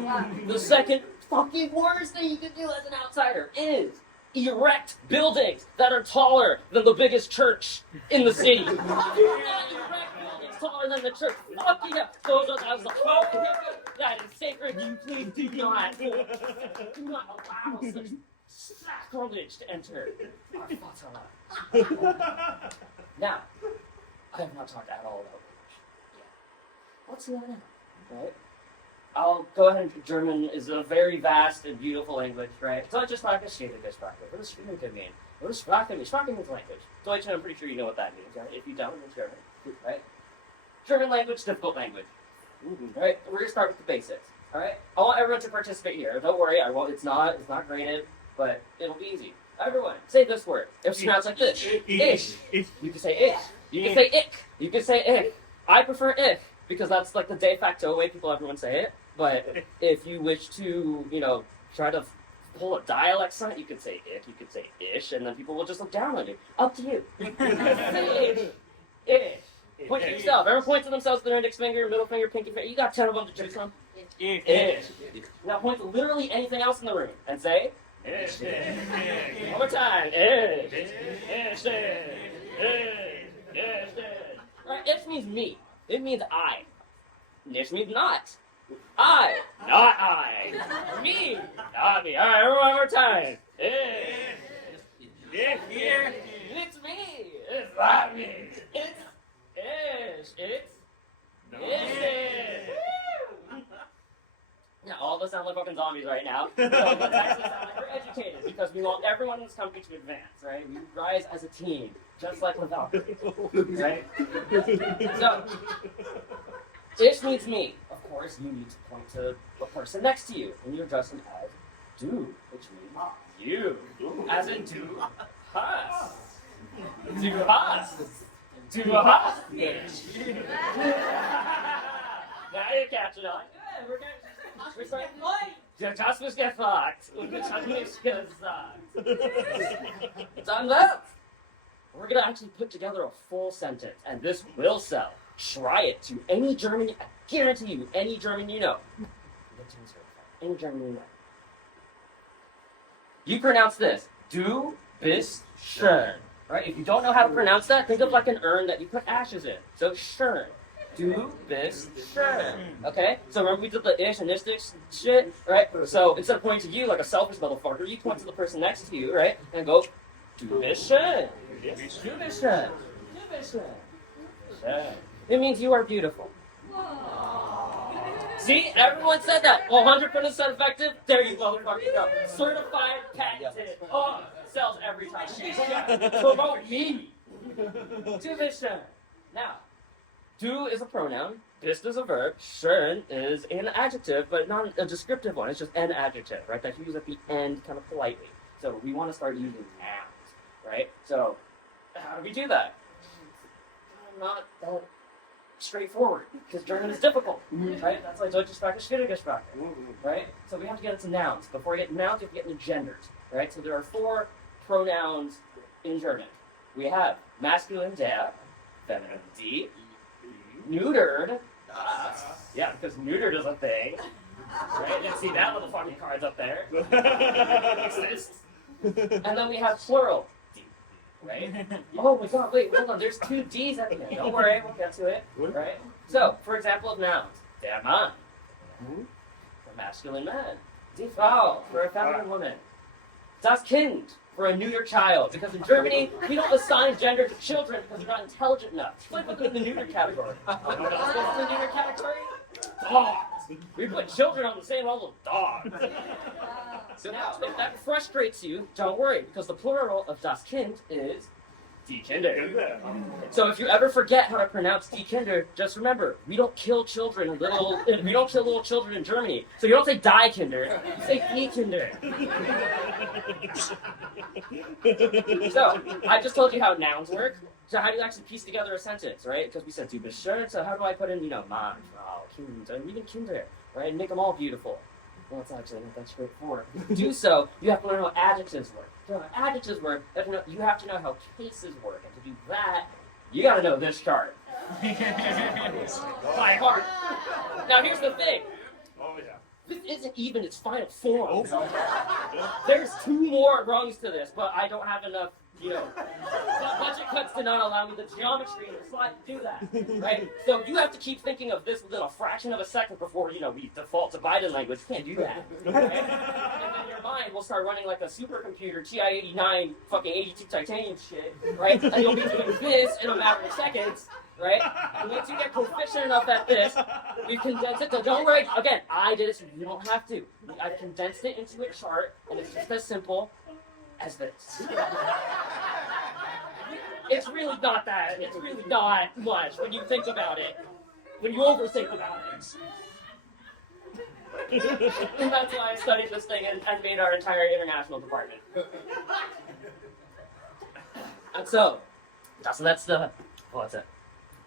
the second fucking worst thing you can do as an outsider is erect buildings that are taller than the biggest church in the city. Do not erect buildings taller than the church. Fuck yeah. Those are the that is sacred. You please do not allow such sacrilege to enter our thoughts on that. Now, I have not talked at all about language. Let's see that now, right? I'll go ahead and German is a very vast and beautiful language, right? Deutsche Sprache steht in der Sprache. What does Sprache mean? What does Sprache mean? Sprache means language. Deutsch, I'm pretty sure you know what that means, right? If you don't, it's German, right? German language, difficult language, right? We're gonna start with the basics, all right? I want everyone to participate here. Don't worry, I won't. It's not graded, but it'll be easy. Everyone, say this word. It's pronounced like this. Ish. You can say ish. You can say ick. You can say ick. I prefer ick because that's like the de facto way everyone say it. But if you wish to, try to pull a dialect on it, you can say ick, you can say ish, and then people will just look down on you. Up to you. Say ish. Ish. Point to yourself. Everyone point to themselves with their index finger, middle finger, pinky finger. You got 10 of them to choose from. Ish. Now point to literally anything else in the room and say ish. One more time. Ish. Ish. Ish. Ish. Right? Ish means me. It means I. Nish means not. I, not I. Me, not me. All right, one more time. It's me. It's not me. It's ish. It's ish. Now, all of us sound like fucking zombies right now. So let's actually sound like we're educated because we want everyone in this company to advance, right? We rise as a team, just like without, right? So, ish means me. Of course, you need to point to the person next to you, and you address them as do, which means you. As in do us. Do us. Do us. Now you're catching on. Good, we're starting. Das muss gefragt. Und das hat nichts gesagt. Time left. We're going to actually put together a full sentence, and this will sell. Try it to any German, I guarantee you, any German you know. Any German you know. You pronounce this. Du bist schön. Right? If you don't know how to pronounce that, think of like an urn that you put ashes in. So schön. Du bist schön. Okay? So remember we did the ish and ish shit, right? So instead of pointing to you like a selfish motherfucker, you point to the person next to you, right? And go, du bist schön. Du bist schön. Du bist schön. It means you are beautiful. See, everyone said that. 100% said effective. There you motherfucking go. Certified, patented. Oh, sells every time. Promote me. Du bist schön. Now, du is a pronoun. Bist is a verb. Schön is an adjective, but not a descriptive one. It's just an adjective, right? That you use at the end kind of politely. So we want to start using nouns, right? So how do we do that? Not that straightforward, because German is difficult, right? That's why Deutsche Sprache ist schwierige Sprache, right? So we have to get into nouns. Before we get into nouns, we have to get into genders, right? So there are 4 pronouns in German. We have masculine der, feminine die, neutered, yeah, because neutered is a thing, right? Didn't see that little fucking cards up there. Exists. And then we have plural. Right? Oh my god, wait, hold on, there's 2 D's at the end. Don't worry, we'll get to it. Right? So, for example of nouns, der Mann, for a masculine man. Die Frau, for a feminine woman. Das Kind, for a neuter child. Because in Germany, we don't assign gender to children because they're not intelligent enough. So we put them in the neuter category. What's the neuter category? Dogs. We put children on the same level as dogs. So now, if that frustrates you, don't worry, because the plural of das Kind is Die Kinder. So if you ever forget how to pronounce Die Kinder, just remember, we don't kill little children in Germany. So you don't say Die Kinder, you say Die Kinder. So I just told you how nouns work. So how do you actually piece together a sentence, right? Because we said du bist schön, so how do I put in, Mann, Frau, Kind, and even Kinder, right? And make them all beautiful. Well, it's actually not that straightforward. To do so, you have to learn how adjectives work. To know how adjectives work, you have to know how cases work. And to do that, you gotta know this chart. By heart. Now here's the thing. Oh yeah. This isn't even its final form. There's 2 more rungs to this, but I don't have enough, budget cuts did not allow me the geometry in the slide to do that, right? So you have to keep thinking of this within a fraction of a second before, we default to Biden language. You can't do that, right? And then your mind will start running like a supercomputer, TI-89, fucking 82 titanium shit, right? And you'll be doing this in a matter of seconds, right? And once you get proficient enough at this, we condense it. So don't worry. Again, I did it, so you don't have to. I condensed it into a chart, and it's just as simple as this. It's really not that. It's really not much when you think about it. When you overthink about it. And that's why I studied this thing and made our entire international department. And so, that's the, what's it?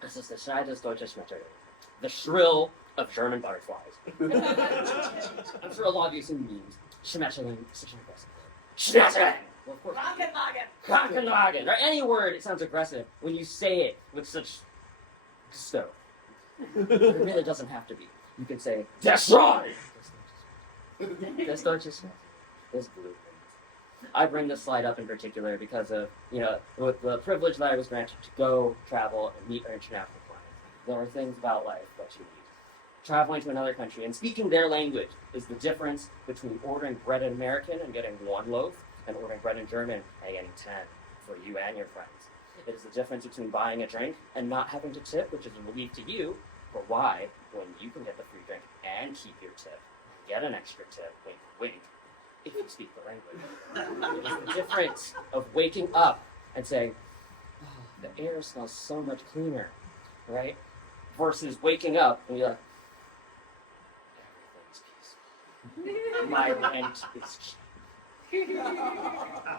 This is the Schrei des deutschen Schmetterlings. The shrill of German butterflies. I'm sure a lot of you have seen memes. Schmetterling, such an aggressive word. Schmetterling! Well, of course. Krankenwagen! Right? Any word, it sounds aggressive when you say it with such gusto. It really doesn't have to be. You can say, Destroy! Des deutsches Schmetterling. Blue. I bring this slide up in particular because of, with the privilege that I was granted to go, travel, and meet our international clients. There are things about life that you need. Traveling to another country and speaking their language is the difference between ordering bread in American and getting 1 loaf and ordering bread in German and getting 10 for you and your friends. It is the difference between buying a drink and not having to tip, which is a relief to you, but why, when you can get the free drink and keep your tip, get an extra tip, wink, wink, if you speak the language. It is the difference of waking up and saying, oh, the air smells so much cleaner, right? Versus waking up and you're like, everything's peaceful. My rent is cheap.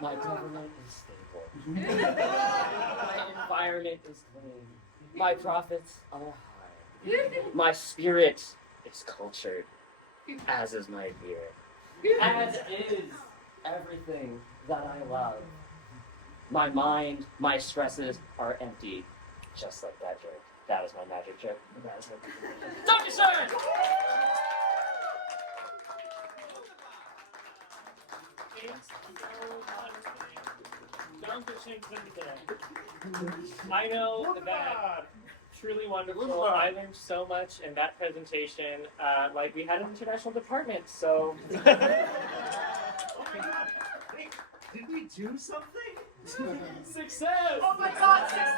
My government is stable. My environment is clean. My profits are high. My spirit is cultured, as is my beer. As is everything that I love. My mind, my stresses are empty, just like that joke. That is my magic trick. That is my Dankeschön! I know that truly wonderful. I learned so much in that presentation. We had an international department, so. Oh my god! Wait, did we do something? Success! Oh my god, success!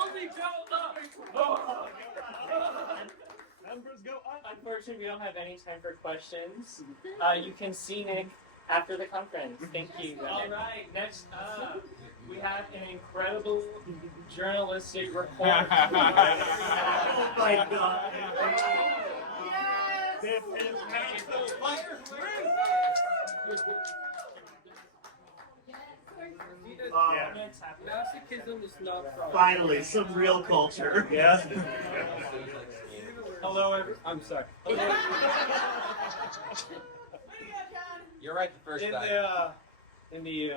Only go up! Oh. Numbers go up. Unfortunately, we don't have any time for questions. You can see Nick after the conference. Thank you. All right, next up, we have an incredible journalistic report. Oh my god. Yes! This is Finally, some real culture. Yeah. Hello, I'm sorry. Hello. You're right the first time. In the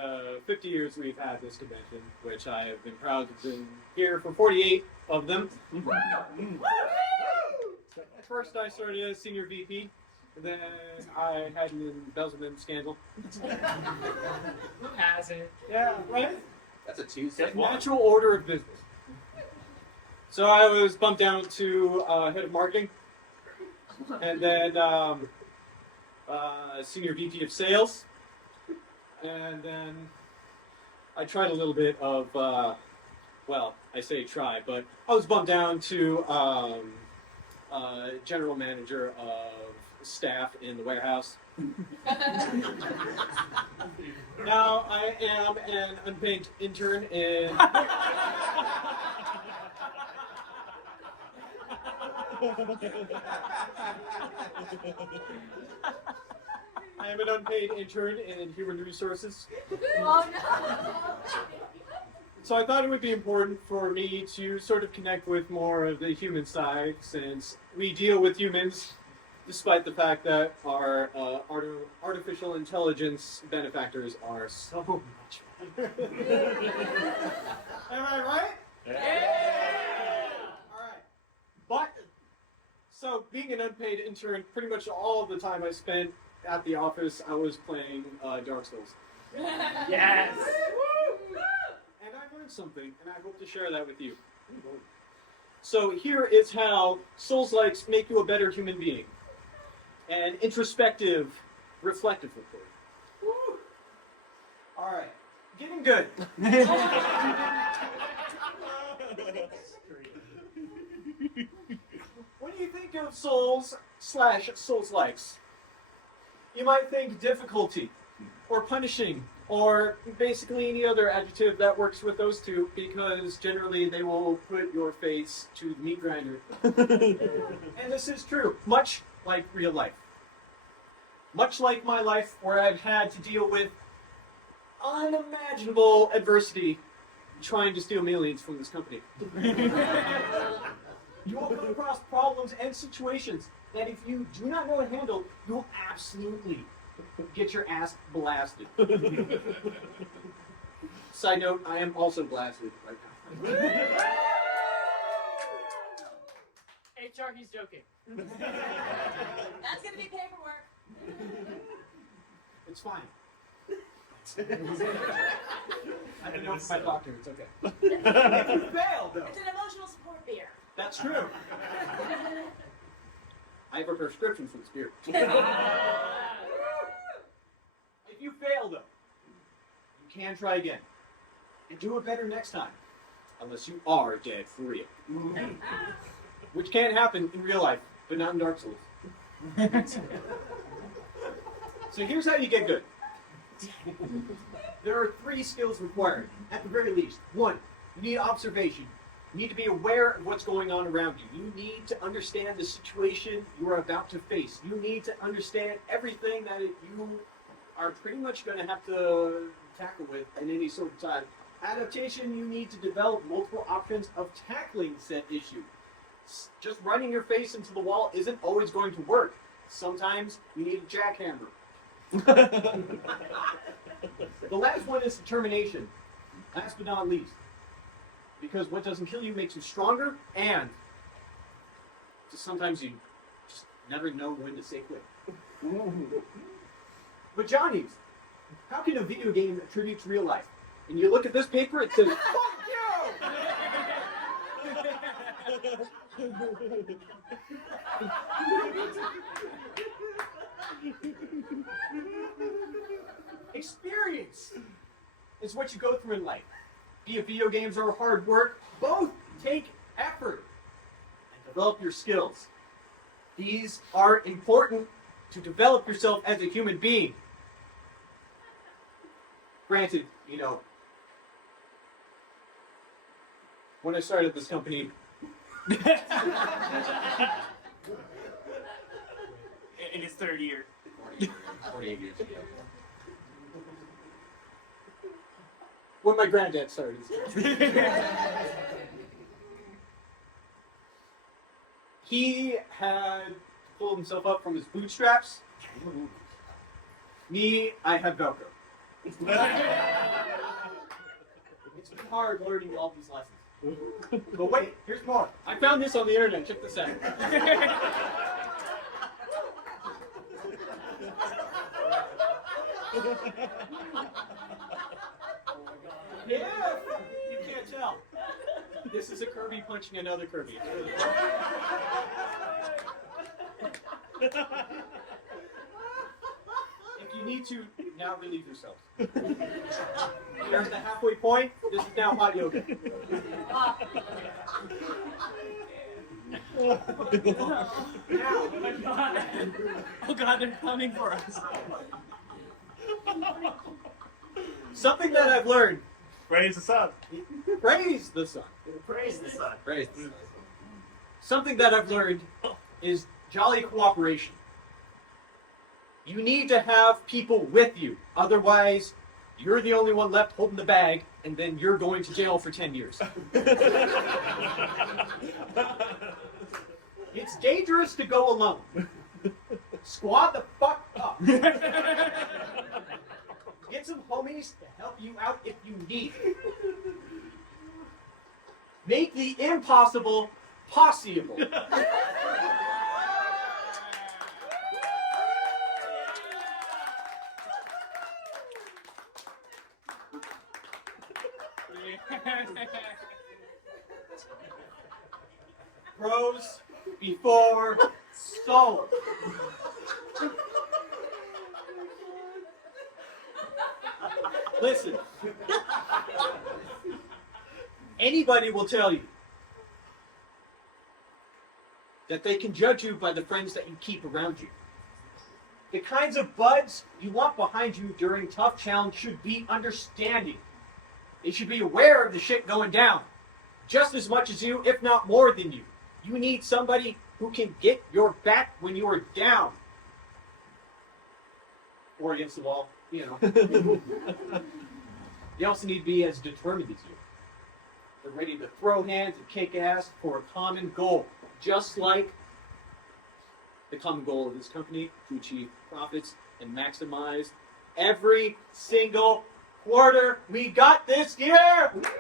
50 years we've had this convention, which I have been proud to have been here for 48 of them. First, I started as senior VP. Then I had an embezzlement scandal. Who hasn't? Yeah, right? That's a Tuesday. Natural order of business. So I was bumped down to head of marketing. And then senior VP of sales. And then I tried a little bit of, well, I say try, but I was bumped down to general manager of staff in the warehouse. And Now I am an unpaid intern in. I am an unpaid intern in human resources. Oh no! So I thought it would be important for me to sort of connect with more of the human side, since we deal with humans, despite the fact that our artificial intelligence benefactors are so much better. Am I right? Yeah! All right. But, so being an unpaid intern, pretty much all of the time I spent at the office, I was playing Dark Souls. Yes! And I learned something, and I hope to share that with you. So here is how Souls-likes make you a better human being. An introspective, reflective report. Woo. All right, getting good. When you think of Souls/Souls-likes, you might think difficulty, or punishing, or basically any other adjective that works with those two, because generally they will put your face to the meat grinder. And this is true, much like real life. Much like my life, where I've had to deal with unimaginable adversity trying to steal millions from this company. You will come across problems and situations that if you do not know how to handle, you will absolutely get your ass blasted. Side note, I am also blasted right now. HR, he's joking. That's gonna be paperwork. It's fine. I can know from my doctor, it's okay. If you fail, though. It's an emotional support beer. That's true. I have a prescription for this beer. If you fail, though, you can try again. And do it better next time. Unless you are dead for real. Which can happen in real life, but not in Dark Souls. So here's how you get good. There are 3 skills required, at the very least. 1, you need observation. You need to be aware of what's going on around you. You need to understand the situation you are about to face. You need to understand everything that you are pretty much going to have to tackle with in any sort of time. Adaptation, you need to develop multiple options of tackling said issue. Just running your face into the wall isn't always going to work. Sometimes you need a jackhammer. The last one is determination. Last but not least. Because what doesn't kill you makes you stronger, and just sometimes you just never know when to say quit. But Johnny's, how can a video game attribute to real life? And you look at this paper, it says, "Fuck you!" Experience is what you go through in life. Be it video games or hard work, both take effort and develop your skills. These are important to develop yourself as a human being. Granted, you know, when I started this company, In his 3rd year. 48 years ago. when my granddad started. He had pulled himself up from his bootstraps. Me, I had Velcro. It's been hard learning all these lessons. But wait, here's more. I found this on the internet. Check this out. Yeah, you can't tell. This is a Kirby punching another Kirby. It's really fun. If you need to, now relieve yourself. There's the halfway point. This is now hot yoga. Oh my god. Oh god, they're coming for us. Something that I've learned. Praise the sun. Praise the sun. Praise the sun. Praise the sun. Something that I've learned is jolly cooperation. You need to have people with you. Otherwise, you're the only one left holding the bag, and then you're going to jail for 10 years. It's dangerous to go alone. Squad the fuck up. Get some homies to help you out if you need it. Make the impossible possible. Pros before soul. Listen. Anybody will tell you that they can judge you by the friends that you keep around you. The kinds of buds you want behind you during tough challenge should be understanding. They should be aware of the shit going down, just as much as you, if not more than you. You need somebody who can get your back when you are down. Or against the wall, you know. You also need to be as determined as you. They're ready to throw hands and kick ass for a common goal, just like the common goal of this company, to achieve profits and maximize every single quarter we got this year. Praise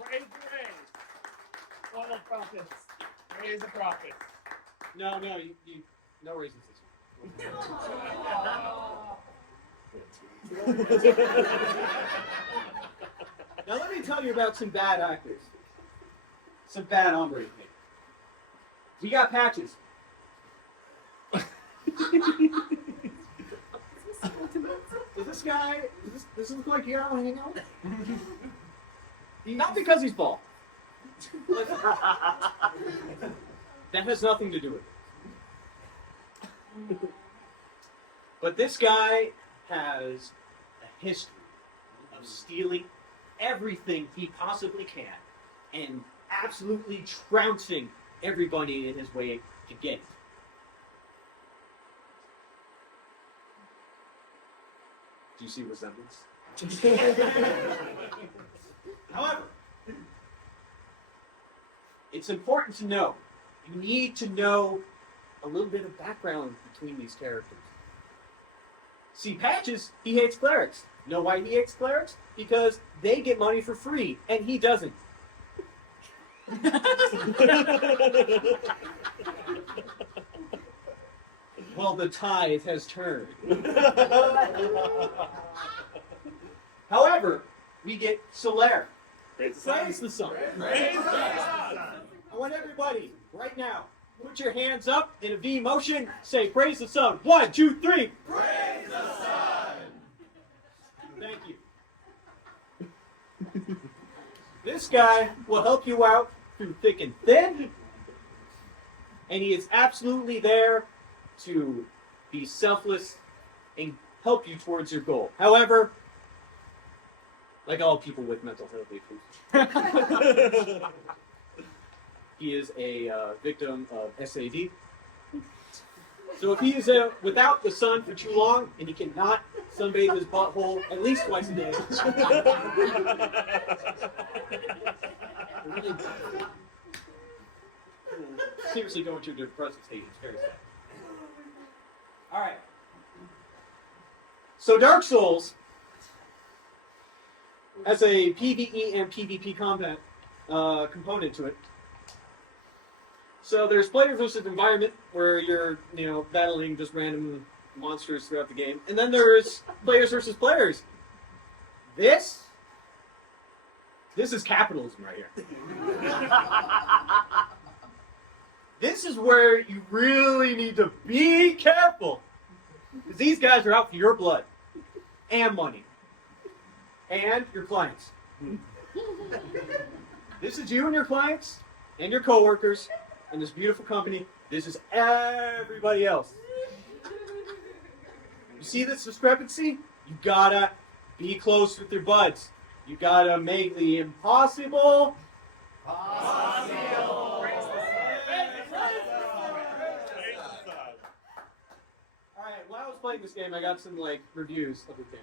the raise. All the profits. Raise the profits. No, no raises this Now let me tell you about some bad actors. Some bad hombres. We got Patches. Is this guy, does this look like you want to hang out? Not because he's bald. That has nothing to do with it. But this guy has a history of stealing everything he possibly can and absolutely trouncing everybody in his way to get it. Do you see resemblance? However, it's important to know, you need to know a little bit of background between these characters. See, Patches, he hates clerics. Know why he hates clerics? Because they get money for free, and he doesn't. Well, the tide has turned. However, we get Solaire. Praise the sun. Praise the sun. I want everybody, right now, put your hands up in a V motion. Say, praise the sun. 1, 2, 3. Praise the sun. Thank you. This guy will help you out through thick and thin. And he is absolutely there to be selfless and help you towards your goal. However, like all people with mental health issues, he is a victim of SAD. So if he is without the sun for too long and he cannot sunbathe his butthole at least twice a day, really seriously going to a depressive state. It's very sad. All right. So Dark Souls has a PvE and PvP combat component to it. So there's player versus environment, where you're, battling just random monsters throughout the game. And then there's players versus players. This is capitalism right here. This is where you really need to be careful. Because these guys are out for your blood. And money. And your clients. This is you and your clients, and your coworkers, and this beautiful company. This is everybody else. You see this discrepancy? You gotta be close with your buds. You gotta make the impossible possible. Alright, while I was playing this game, I got some reviews of the game.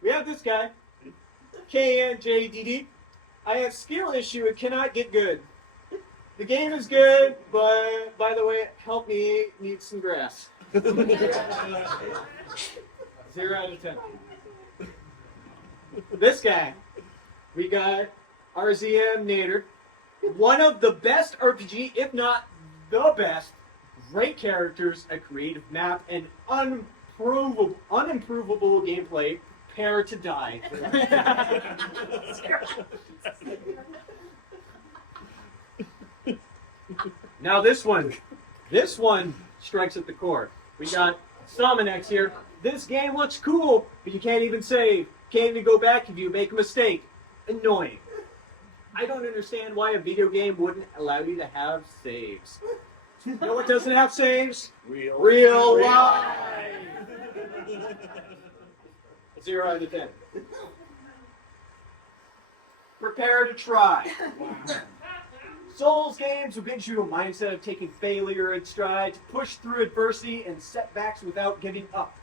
We have this guy, KNJDD. I have skill issue and cannot get good. The game is good, but by the way, help me eat some grass. 0 out of 10. This guy, we got RZM Nader, one of the best RPG, if not the best. Great characters, a creative map, and unimprovable gameplay. Prepare to die. Now this one strikes at the core. We got Sominex here. This game looks cool, but you can't even save. Can't even go back if you make a mistake. Annoying. I don't understand why a video game wouldn't allow you to have saves. You know what doesn't have saves? Real life. 0 out of 10. Prepare to try. Souls games will get you a mindset of taking failure in stride, to push through adversity and setbacks without giving up.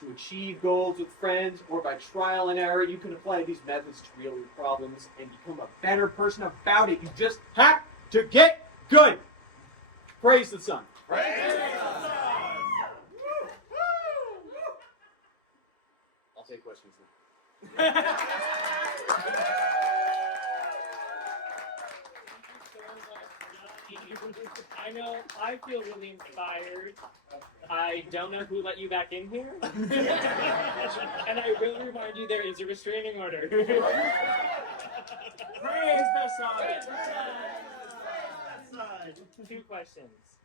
To achieve goals with friends or by trial and error, you can apply these methods to real problems and become a better person about it. You just have to get good. Praise the sun. Praise the sun. I'll take questions I know, I feel really inspired. I don't know who let you back in here. And I will remind you there is a restraining order. Praise the sun. 2 questions.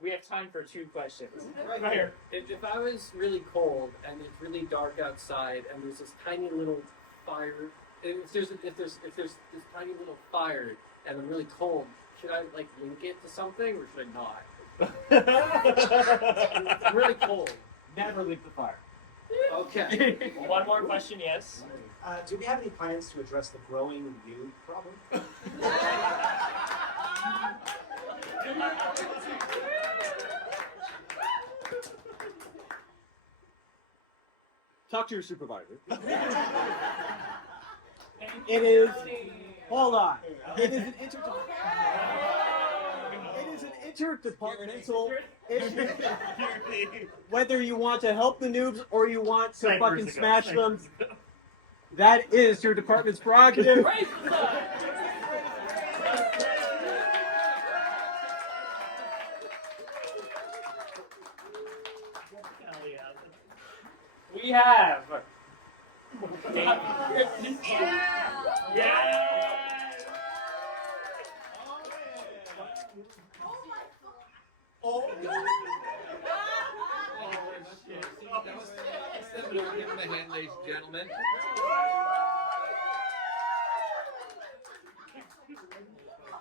We have time for 2 questions. Right here. If I was really cold and it's really dark outside and there's this tiny little fire, if there's this tiny little fire and I'm really cold, should I link it to something or should I not? I'm really cold. Never leave the fire. Okay. 1 more question, yes. Do we have any plans to address the growing nude problem? Talk to your supervisor. It is. Hold on. It is an interdepartmental issue. Whether you want to help the noobs or you want to fucking smash them, that is your department's prerogative. We have. Yeah. Give him a hand, ladies and gentlemen.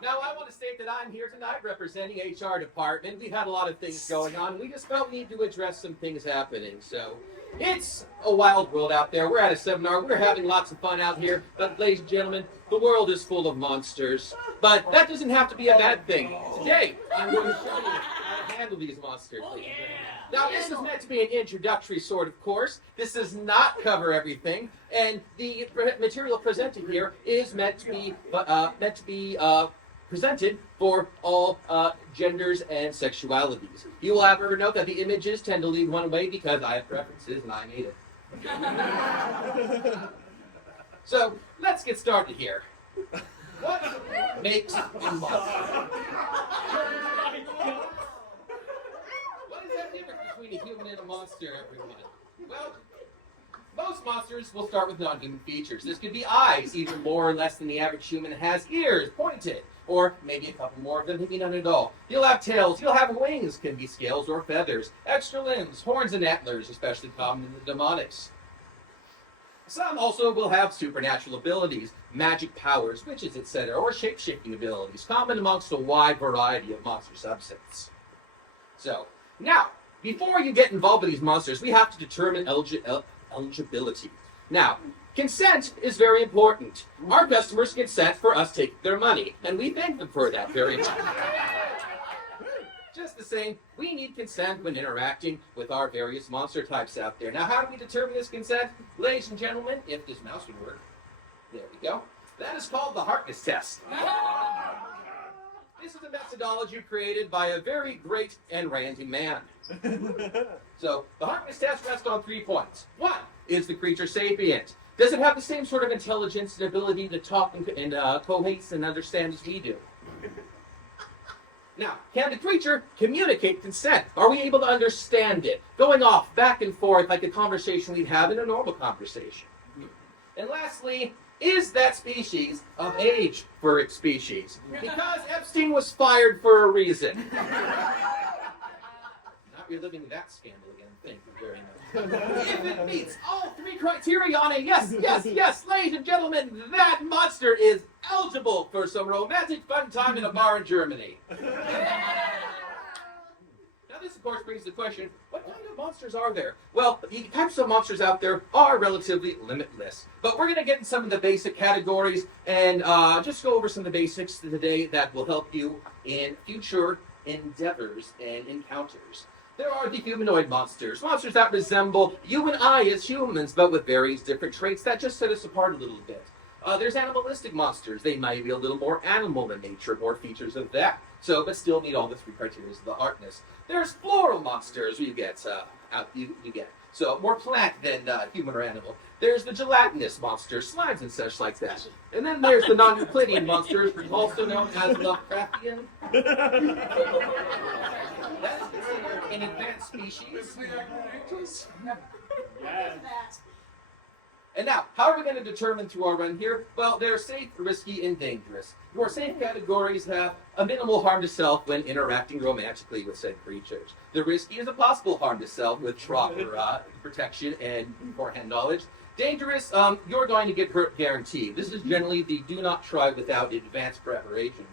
Now, I want to state that I'm here tonight representing HR department. We've had a lot of things going on. We just felt we need to address some things happening. So, it's a wild world out there. We're at a seminar. We're having lots of fun out here. But, ladies and gentlemen, the world is full of monsters. But that doesn't have to be a bad thing. Today, I'm going to show you how to handle these monsters. Now, this is meant to be an introductory sort of course. This does not cover everything, and the material presented here is meant to be presented for all genders and sexualities. You will however note that the images tend to lead one way because I have preferences and I made it. So let's get started here. What makes a monster? Between a human and a monster, everyone. Well, most monsters will start with non-human features. This could be eyes, either more or less than the average human has ears, pointed, or maybe a couple more of them, maybe none at all. You'll have tails, you'll have wings, can be scales or feathers, extra limbs, horns and antlers, especially common in the demonics. Some also will have supernatural abilities, magic powers, witches, etc., or shape-shifting abilities, common amongst a wide variety of monster subsets. So, now, before you get involved with these monsters, we have to determine eligibility. Now, consent is very important. Our customers consent for us taking their money, and we thank them for that very much. Just the same, we need consent when interacting with our various monster types out there. Now, how do we determine this consent? Ladies and gentlemen, if this mouse would work, there we go. That is called the Harkness test. This is a methodology created by a very great and randy man. So, the Harkness test rests on 3 points. 1, is the creature sapient? Does it have the same sort of intelligence and ability to talk and cohese and understand as we do? Now, can the creature communicate consent? Are we able to understand it? Going off, back and forth, like a conversation we'd have in a normal conversation. And lastly, is that species of age for its species? Because Epstein was fired for a reason. Not reliving that scandal again, thank you very much. If it meets all 3 criteria on a yes, ladies and gentlemen, that monster is eligible for some romantic fun time in a bar in Germany. Now this of course brings the question, what kind of monsters are there? Well, the types of monsters out there are relatively limitless. But we're going to get in some of the basic categories and just go over some of the basics today that will help you in future endeavors and encounters. There are the humanoid monsters, monsters that resemble you and I as humans, but with various different traits that just set us apart a little bit. There's animalistic monsters. They might be a little more animal in nature, more features of that. So, but still meet all the 3 criteria of the Harkness. There's floral monsters you get, so more plant than human or animal. There's the gelatinous monsters, slimes and such like that. And then there's the non-Euclidean monsters, also known as Lovecraftian. That is considered an advanced species. And now, how are we going to determine through our run here? Well, they're safe, risky, and dangerous. Your safe categories have a minimal harm to self when interacting romantically with said creatures. The risky is a possible harm to self with proper protection and beforehand knowledge. Dangerous, you're going to get hurt guaranteed. This is generally the do not try without advanced preparation.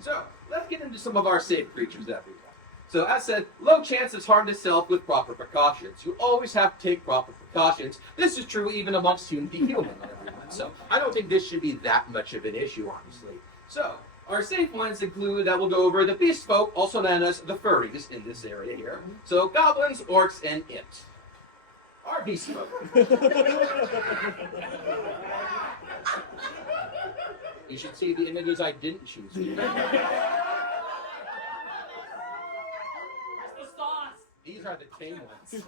So, let's get into some of our safe creatures that we got. So, as said, low chances harm to self with proper precautions. You always have to take proper precautions. This is true even amongst human to human. So, I don't think this should be that much of an issue, honestly. So, our safe ones include that we'll go over the beast folk, also known as the furries in this area here. So, goblins, orcs, and imps. Our beast folk. You should see the images I didn't choose. These are the tame ones.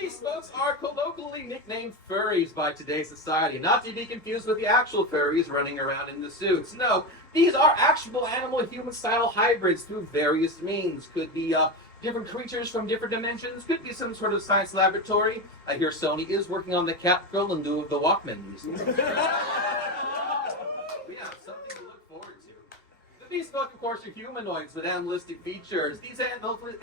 These folks are colloquially nicknamed furries by today's society, not to be confused with the actual furries running around in the suits. No, these are actual animal-human-style hybrids through various means. Could be different creatures from different dimensions, could be some sort of science laboratory. I hear Sony is working on the cat girl in lieu of the Walkman music. Yeah, something to look forward to. These folk, of course, are humanoids with animalistic features. These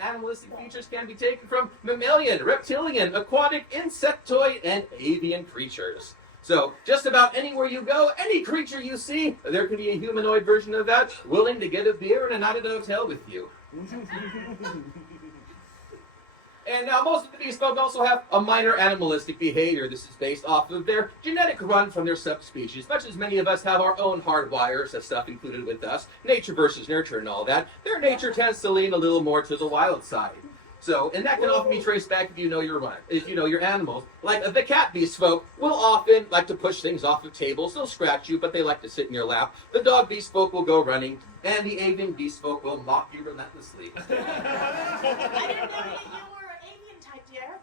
animalistic features can be taken from mammalian, reptilian, aquatic, insectoid, and avian creatures. So, just about anywhere you go, any creature you see, there could be a humanoid version of that willing to get a beer and a night at a hotel with you. And now most of the beast folk also have a minor animalistic behavior. This is based off of their genetic run from their subspecies. Much as many of us have our own hardwires and stuff included with us, nature versus nurture and all that, their nature tends to lean a little more to the wild side. So, and that can often be traced back if you know your animals. Like the cat beast folk will often like to push things off of tables. They'll scratch you, but they like to sit in your lap. The dog beast folk will go running, and the avian beast folk will mock you relentlessly. I didn't know you were an avian type, dear.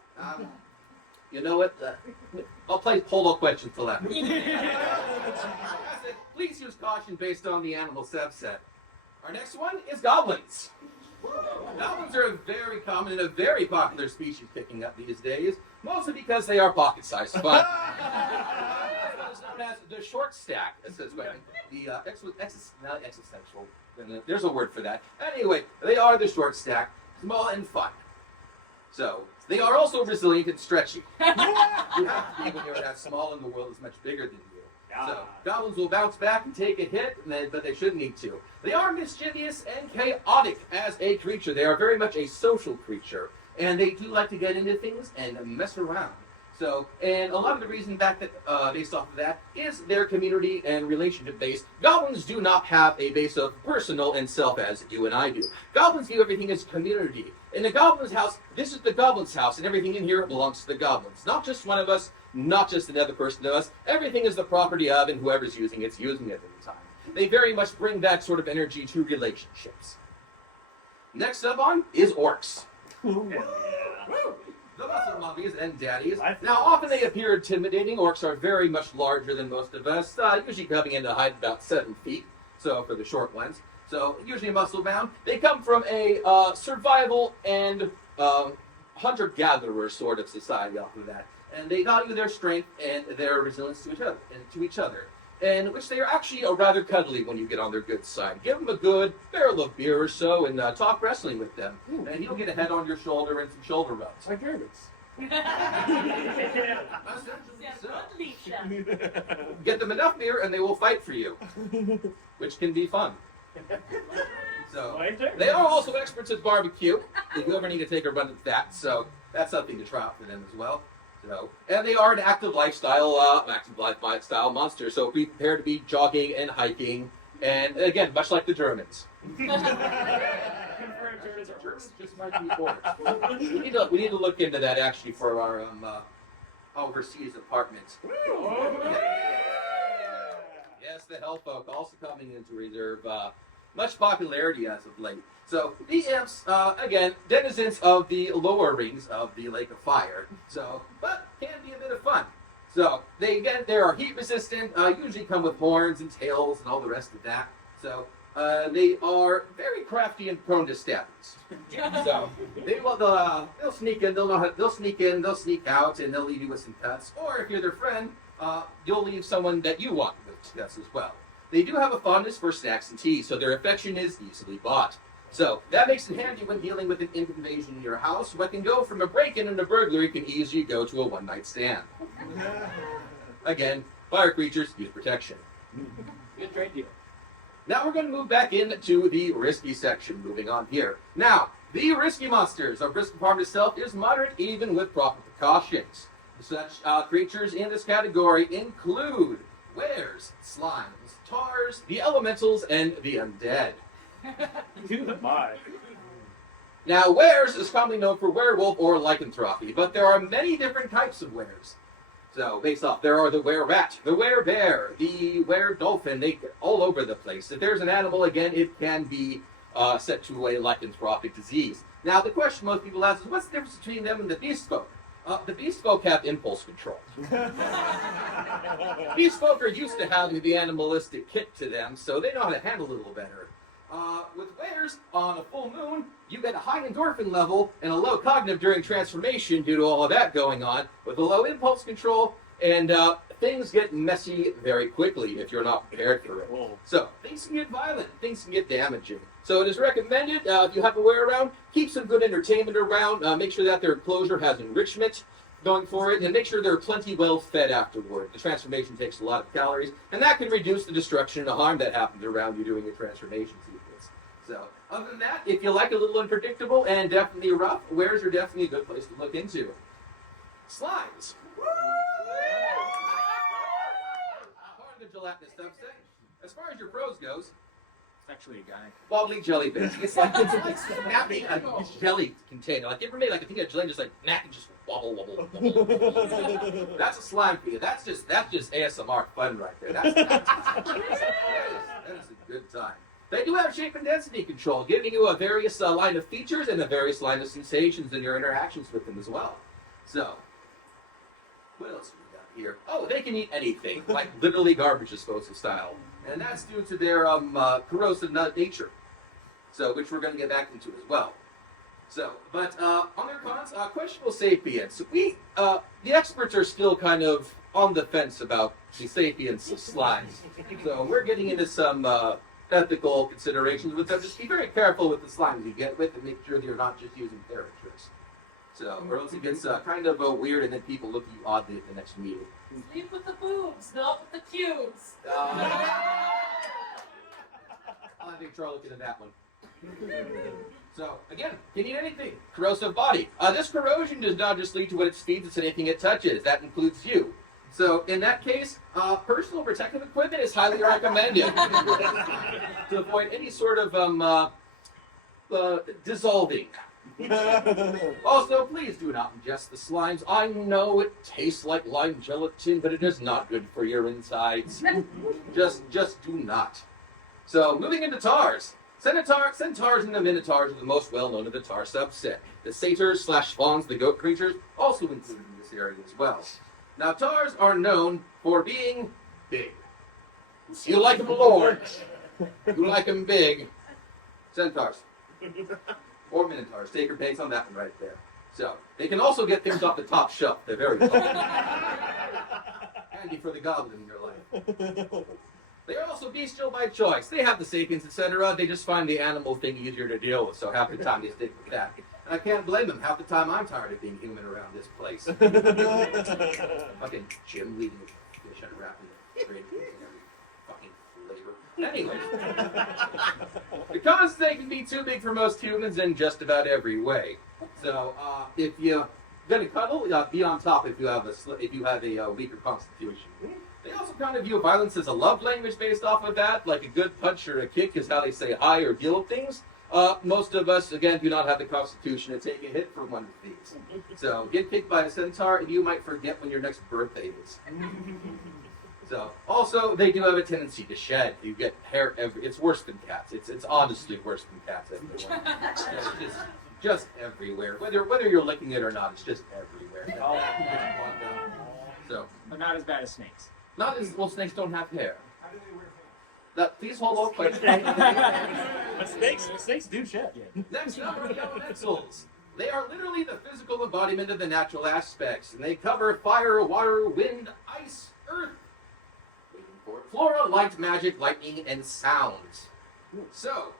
You know what? I'll play polo question for that. Please use caution based on the animal subset. Our next one is goblins. Goblins are a very common and a very popular species picking up these days, mostly because they are pocket-sized fun. What is known as the short stack. It says, existential. There's a word for that. Anyway, they are the short stack, small and fun. So, they are also resilient and stretchy. You have to be when you're that small and the world is much bigger than you. So goblins will bounce back and take a hit, but they shouldn't need to. They are mischievous and chaotic as a creature. They are very much a social creature, and they do like to get into things and mess around. So, and a lot of the reason based off of that is their community and relationship based. Goblins do not have a base of personal and self as you and I do. Goblins view everything as community. In a goblin's house, this is the goblin's house, and everything in here belongs to the goblins. Not just one of us, not just another person of us. Everything is the property of, and whoever's using it's using it at the time. They very much bring that sort of energy to relationships. Next up on is orcs. The muscle mummies and daddies. Now, often they appear intimidating. Orcs are very much larger than most of us, usually coming into height about 7 feet, so for the short ones. So, usually muscle-bound. They come from a survival and hunter-gatherer sort of society off of that. And they value their strength and their resilience to each other. And which they are actually rather cuddly when you get on their good side. Give them a good barrel of beer or so and talk wrestling with them. And you'll get a head on your shoulder and some shoulder rubs. Like Gervitz. Get them enough beer and they will fight for you. Which can be fun. So, they are also experts at barbecue. If you ever need to take a run at that, so that's something to try out for them as well. So, and they are an active lifestyle monster. So be prepared to be jogging and hiking, and again, much like the Germans. Germans just might be orcs. We need to look into that actually for our overseas apartments. Yes, the Hellfolk also coming into reserve. Much popularity as of late. So the imps, again, denizens of the lower rings of the Lake of Fire. So, but can be a bit of fun. So they are heat resistant. Usually come with horns and tails and all the rest of that. So they are very crafty and prone to stabbings. So they'll sneak in. They'll sneak out, and they'll leave you with some cuts. Or if you're their friend, you'll leave someone that you want with cuts as well. They do have a fondness for snacks and tea, so their affection is easily bought. So that makes it handy when dealing with an invasion in your house. What can go from a break-in and a burglary can easily go to a one-night stand. Again, fire creatures use protection. Good trade deal. Now we're going to move back into the risky section. Moving on here. Now, the risky monsters. Our risk department itself is moderate, even with proper precautions. Such creatures in this category include wares, slimes, tars, the elementals, and the undead. Now, wares is commonly known for werewolf or lycanthropy, but there are many different types of wares. So, based off, there are the were-rat, the were-bear, the were-dolphin. They get all over the place. If there's an animal, again, it can be set to a lycanthropic disease. Now, the question most people ask is, what's the difference between them and the beast folk? The beast folk have impulse control. Beast folk are used to having the animalistic kick to them, so they know how to handle it a little better. With wares, on a full moon, you get a high endorphin level and a low cognitive during transformation due to all of that going on, with a low impulse control, and things get messy very quickly if you're not prepared for it. So, things can get violent, things can get damaging. So it is recommended, if you have a were around, keep some good entertainment around, make sure that their enclosure has enrichment going for it, and make sure they're plenty well fed afterward. The transformation takes a lot of calories, and that can reduce the destruction and the harm that happens around you during a transformation sequence. So, other than that, if you like a little unpredictable and definitely rough, wares are definitely a good place to look into. Slimes. Part of the gelatinous subset. As far as your pros goes, Actually, a guy. wobbly jelly bits. It's like snapping a jelly container. Like you ever made like a thing of jelly and just like snack and just wobble, wobble, wobble. That's a slime for you. That's just ASMR fun right there. That is a good time. They do have shape and density control, giving you a various line of features and a various line of sensations in your interactions with them as well. So, what else do we got here? Oh, they can eat anything, like literally garbage disposal style. And that's due to their corrosive nature, so which we're going to get back into as well. So, but on their cons, questionable sapience. The experts are still kind of on the fence about the sapience of slimes. So we're getting into some ethical considerations with them. Just be very careful with the slimes you get with and make sure that you're not just using characters. So, or else it gets kind of weird, and then people look at you oddly at the next meeting. Sleep with the boobs, not with the cubes. I'll have HR look into that one. So, again, can eat anything. Corrosive body. This corrosion does not just lead to what it feeds, it's anything it touches. That includes you. So, in that case, personal protective equipment is highly recommended to avoid any sort of dissolving. Also, please do not ingest the slimes. I know it tastes like lime gelatin, but it is not good for your insides. Just do not. So, moving into tars. Centaurs and the Minotaurs are the most well-known of the tar subset. The satyrs / fauns, the goat creatures, also included in this area as well. Now, tars are known for being big. You like them large. You like them big. Centaurs. Or Minotaurs. Take your pace on that one right there. So, they can also get things off the top shelf. They're very tall. Handy for the goblin in your life. They are also bestial by choice. They have the sapiens, etc. They just find the animal thing easier to deal with, so half the time they stick with that. And I can't blame them. Half the time I'm tired of being human around this place. Fucking Jim leading fish unwrapping the trade and every fucking flavor. Anyways. Because they can be too big for most humans in just about every way. So, if you're gonna cuddle, be on top if you have a weaker constitution. They also kind of view violence as a love language based off of that, like a good punch or a kick is how they say hi or deal with things. Most of us, again, do not have the constitution to take a hit for one of these. So, get kicked by a centaur, and you might forget when your next birthday is. So, also, they do have a tendency to shed. You get hair it's worse than cats. It's honestly worse than cats, everyone. It's just everywhere. Whether you're licking it or not, it's just everywhere. So, But not as bad as snakes. not as well. Snakes don't have hair. Please hold on, please. But snakes do shed. Next up are the elementals. They are literally the physical embodiment of the natural aspects, and they cover fire, water, wind, ice, earth, flora, light, magic, lightning, and sound. So,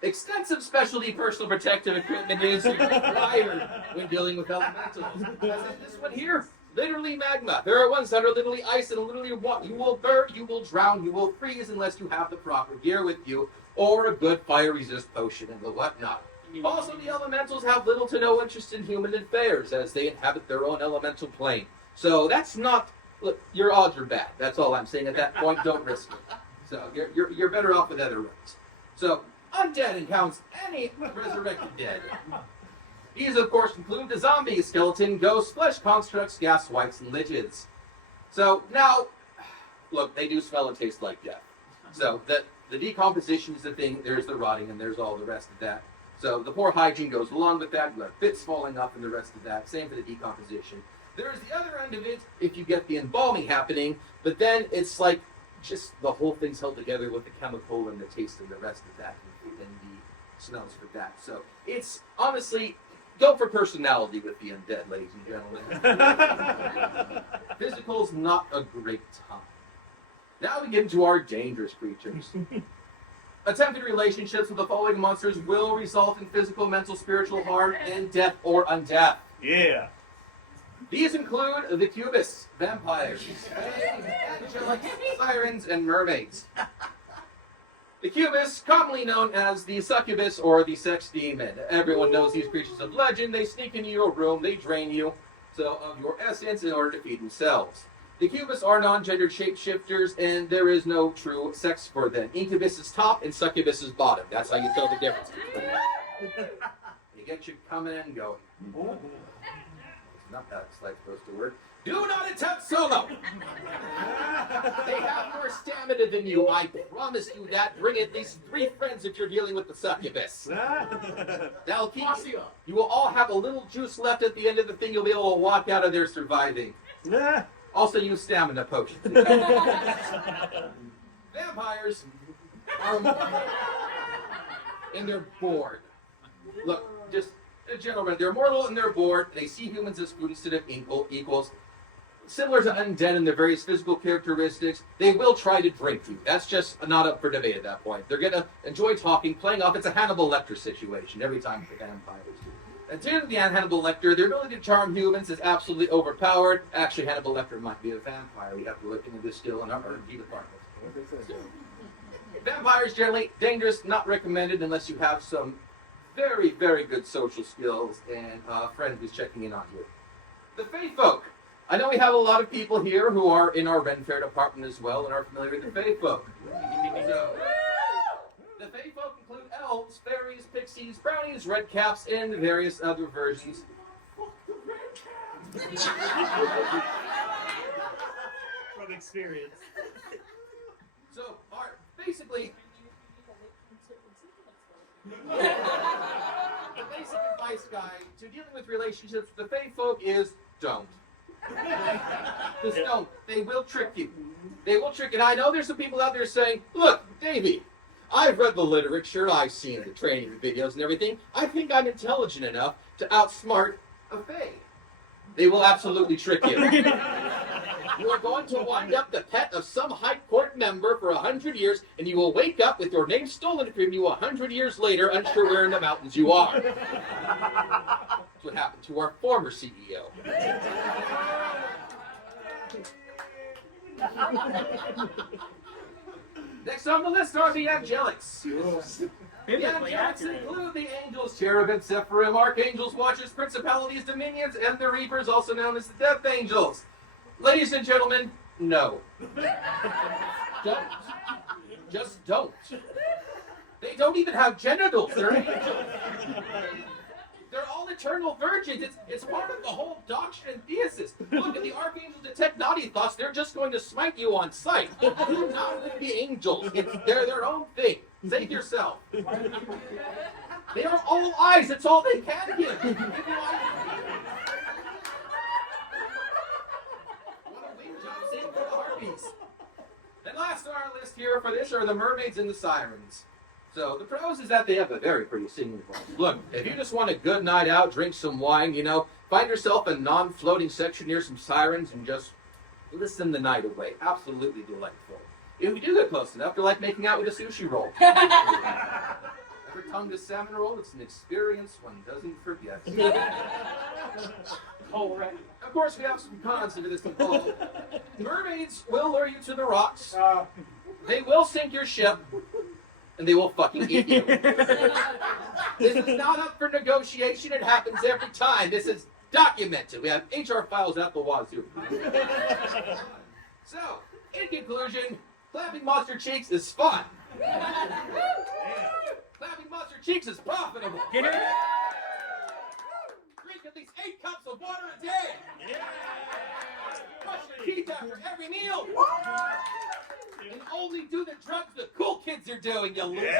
extensive specialty personal protective equipment is required when dealing with elementals. As in this one here, literally magma. There are ones that are literally ice and literally water. You will burn, you will drown, you will freeze unless you have the proper gear with you, or a good fire resist potion and the whatnot. Also, the elementals have little to no interest in human affairs, as they inhabit their own elemental plane. So that's not. Look, your odds are bad. That's all I'm saying at that point. Don't risk it. So you're better off with other roads. So undead encounters any resurrected dead. These, of course, include the zombie, skeleton, ghosts, flesh constructs, gas whites, and liches. So now, look, they do smell and taste like death. So the decomposition is the thing. There's the rotting, and there's all the rest of that. So the poor hygiene goes along with that. You have bits falling off and the rest of that. Same for the decomposition. There's the other end of it if you get the embalming happening, but then it's like just the whole thing's held together with the chemical and the taste and the rest of that and the smells for that. So it's honestly, go for personality with the undead, ladies and gentlemen. Physical's not a great time. Now we get into our dangerous creatures. Attempted relationships with the following monsters will result in physical, mental, spiritual harm, and death or undeath. Yeah. These include the Cubus, vampires, angelic, sirens, and mermaids. The Cubus, commonly known as the succubus or the sex demon. Everyone knows these creatures of legend. They sneak into your room, they drain you of your essence in order to feed themselves. The Cubus are non-gendered shapeshifters, and there is no true sex for them. Incubus is top and succubus is bottom. That's how you tell the difference. They get you coming and going. Not how it's like supposed to work. Do not attempt solo! They have more stamina than you. I promise you that. Bring at least 3 friends if you're dealing with the succubus. That'll keep you. You will all have a little juice left at the end of the thing. You'll be able to walk out of there surviving. Also use stamina potions. Vampires are mortal. And they're bored. Look, just... Gentlemen, they're mortal and they're bored. They see humans as food instead of equals. Similar to undead in their various physical characteristics, they will try to drink you. That's just not up for debate at that point. They're going to enjoy talking, playing off. It's a Hannibal Lecter situation every time the vampires do. To the Hannibal Lecter, their ability to charm humans is absolutely overpowered. Actually, Hannibal Lecter might be a vampire. We have to look into this still in our R&D department. Vampires generally dangerous, not recommended unless you have some very, very good social skills and a friend who's checking in on you. The Fae Folk. I know we have a lot of people here who are in our Ren Fair department as well and are familiar with the Fae Folk. So, the Fae Folk include elves, fairies, pixies, brownies, redcaps, and various other versions. From experience. So, basically, the basic advice guide to dealing with relationships with the Fae Folk is don't. Just don't. They will trick you. They will trick you. And I know there's some people out there saying, look, Davey, I've read the literature, I've seen the training videos and everything. I think I'm intelligent enough to outsmart a Fae. They will absolutely trick you. You are going to wind up the pet of some high court member for 100 years, and you will wake up with your name stolen from you 100 years later, unsure where in the mountains you are. That's what happened to our former CEO. Next on the list are the Angelics. The Angelics include the angels, cherubim, sephirim, archangels, watchers, principalities, dominions, and the reapers, also known as the death angels. Ladies and gentlemen, no. Don't. Just don't. They don't even have genitals. They're angels. They're all eternal virgins. It's part of the whole doctrine and thesis. Look, if the archangels detect naughty thoughts, they're just going to smite you on sight. Do not with the angels. They're their own thing. Save yourself. They are all eyes. That's all they can give. And last on our list here for this are the mermaids and the sirens. So the pros is that they have a very pretty singing voice. Look, if you just want a good night out, drink some wine, find yourself a non-floating section near some sirens and just listen the night away. Absolutely delightful. If you do get close enough, they're like making out with a sushi roll. Ever tongued a salmon roll? It's an experience one doesn't forget. Of course, we have some cons to this involved. Mermaids will lure you to the rocks. They will sink your ship. And they will fucking eat you. This is not up for negotiation. It happens every time. This is documented. We have HR files at the wazoo. So, in conclusion, clapping monster cheeks is fun. Clapping monster cheeks is profitable. Drink at least 8 cups of water a day. Brush your teeth after every meal. And only do the drugs the cool kids are doing, you losers.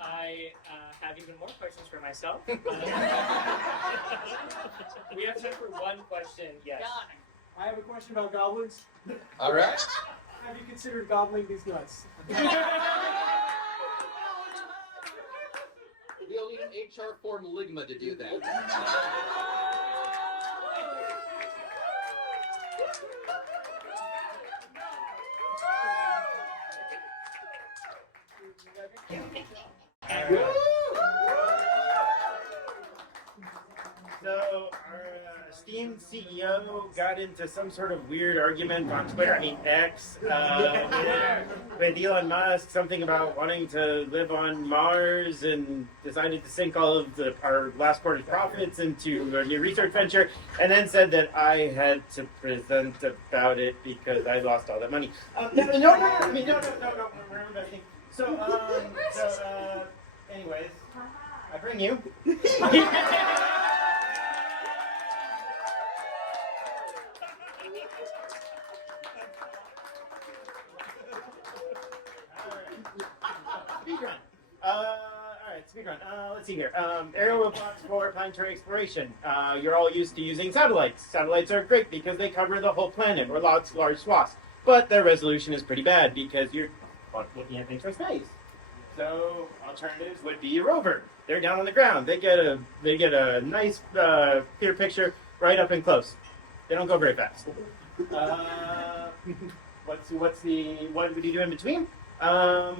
I have even more questions for myself. We have time for one question. Yes. I have a question about goblins. All right. Have you considered gobbling these nuts? We'll need an HR form ligma to do that. So, our esteemed CEO got into some sort of weird argument on Twitter, X, with Elon Musk, something about wanting to live on Mars, and decided to sink all of our last quarter's profits into a new research venture, and then said that I had to present about it because I lost all that money. No, remember that thing. Anyways, I bring you. Speedrun. Let's see here. Aerial robots for planetary exploration. You're all used to using satellites. Satellites are great because they cover the whole planet or large swaths. But their resolution is pretty bad because you're looking at things from space. So alternatives would be a rover. They're down on the ground. They get a nice clear picture right up and close. They don't go very fast. what do we do in between?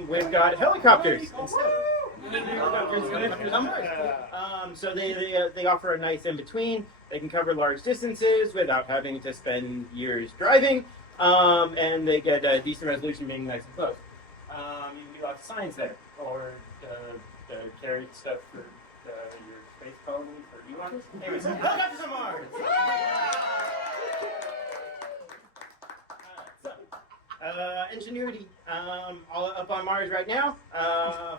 We've got helicopters instead. So they offer a nice in between. They can cover large distances without having to spend years driving, and they get a decent resolution being nice and close. You can do lots of science there, or carry stuff for your space colony for Elon. Anyways, helicopters on Mars. Ingenuity, all up on Mars right now,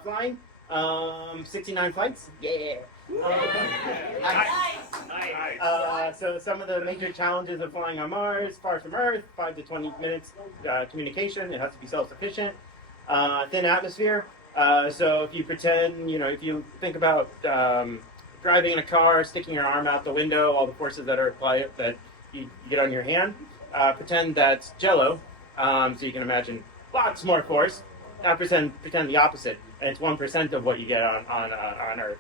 flying, 69 flights, yeah. Nice. So some of the major challenges of flying on Mars, far from Earth, 5 to 20 minutes communication, it has to be self-sufficient, thin atmosphere, so if you pretend, if you think about driving in a car, sticking your arm out the window, all the forces that are applied that you get on your hand, pretend that's Jello. So you can imagine lots more force. Now pretend the opposite, and it's 1% of what you get on Earth.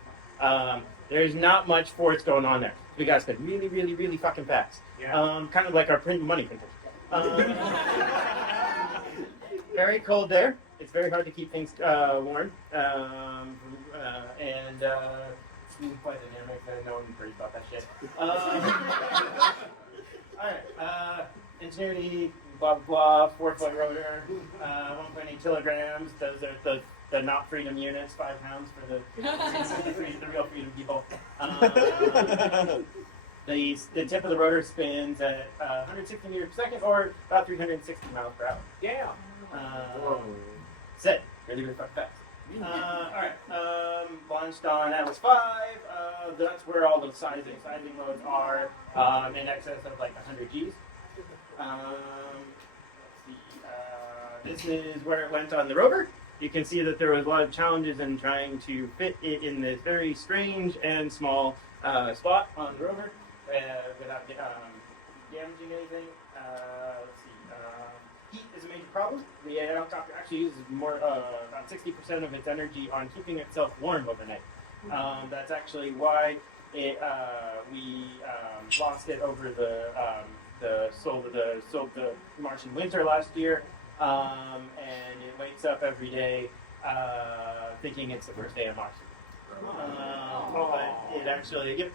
There's not much force going on there. We gotta spend really, really, really fucking fast. Yeah. Kind of like our money printers. Very cold there. It's very hard to keep things warm. It's quite dynamic. No one worries about that shit. All right. Ingenuity. Blah blah blah. 4-foot rotor, 1.8 kilograms. Those are the not freedom units. 5 pounds for the real freedom people. The tip of the rotor spins at 160 meters per second, or about 360 miles per hour. Yeah. Set. Really really fucking fast. All right. Launched on Atlas 5. That's where all the sizing modes are in excess of like 100 Gs. This is where it went on the rover. You can see that there was a lot of challenges in trying to fit it in this very strange and small spot on the rover without damaging anything. Let's see. Heat is a major problem. The helicopter actually uses more about 60% of its energy on keeping itself warm overnight. That's actually why we lost it over the Martian winter last year, and it wakes up every day thinking it's the first day of Mars. But it actually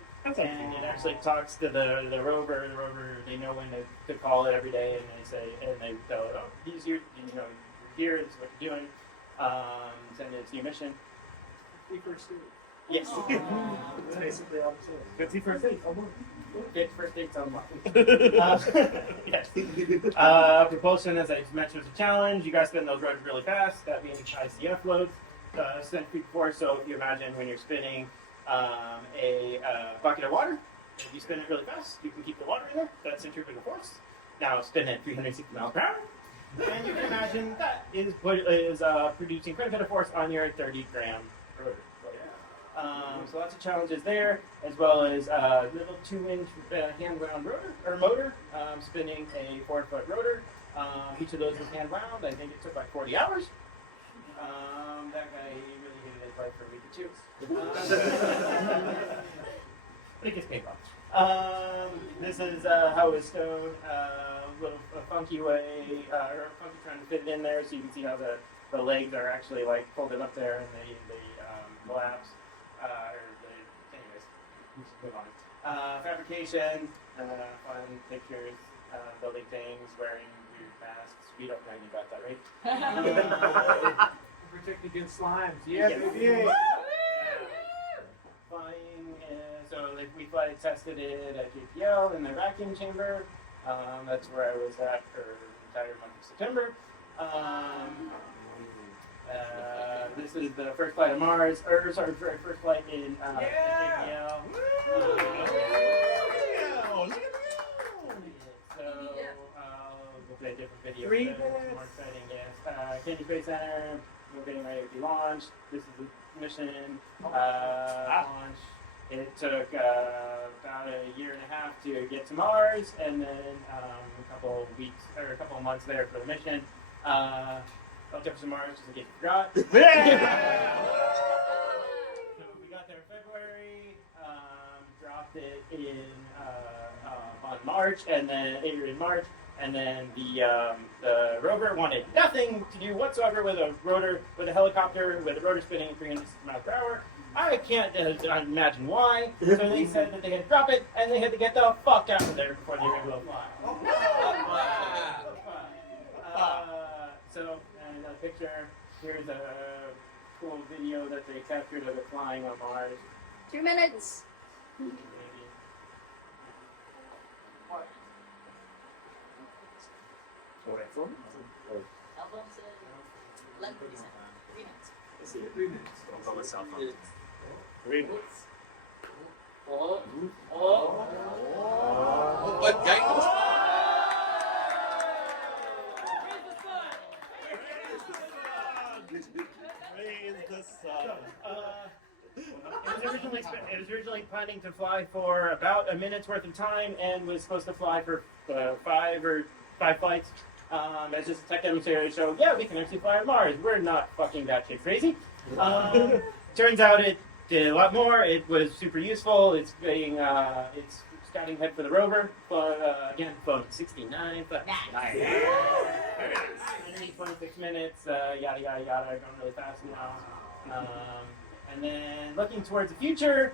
talks to the rover. The rover, they know when to call it every day, and they tell it, oh, he's here, you're here. This is what you're doing. Send it to your mission. Yes. That's basically all it's saying. Good first date. Get first dates on Mars. Yes. Propulsion, as I mentioned, is a challenge. You guys spin those rotors really fast. That means ICF loads, centrifugal force. So if you imagine when you're spinning a bucket of water, if you spin it really fast, you can keep the water in there. That's centrifugal force. Now spin it 360 miles per hour. And you can imagine that is producing quite a bit of force on your 30-gram rotor. So lots of challenges there, as well as a little 2-inch hand-wound motor, spinning a 4-foot rotor. Each of those was hand-wound. I think it took like 40 hours. That guy, he really hated his life for a week or two. But it gets paid off. This is how it was stowed. A funky way, or funky trying to fit it in there, so you can see how the legs are actually like folded up there and they collapse. Anyways, let's move on. Fabrication, fun pictures, building things, wearing weird masks. We don't know anything about that, right? Protect against slimes. Yeah, baby. Yeah. Flying, so we flight tested it at JPL in the vacuum chamber. That's where I was at for the entire month of September. This is the first flight of Mars, first flight in JPL. So we'll play a different video. 3 minutes. More exciting, yes. Kennedy Space Center. We're getting ready to be launched. This is the mission launch. It took about a year and a half to get to Mars, and then a couple of months there for the mission. Jefferson Mars, just in case you forgot. So we got there in February, dropped it in on March, and then in March, And then the rover wanted nothing to do whatsoever with a helicopter with a rotor spinning 360 miles per hour. I can't imagine why. So they said that they had to drop it and they had to get the fuck out of there before they were able to fly. So, and a picture. Here's a cool video that they captured of it flying on Mars. 2 minutes. Maybe. Album said 11:37. 3 minutes. 3 minutes. Don't go with cell phone. 3 minutes. What guy? It was originally planning to fly for about a minute's worth of time and was supposed to fly for five flights. As just a tech demonstrator, so yeah, we can actually fly on Mars. We're not fucking that shit crazy. Turns out it did a lot more. It was super useful. It's being it's scouting head for the rover. Again, phone 69. But 126 minutes. Yada yada yada. Going really fast now. And then looking towards the future.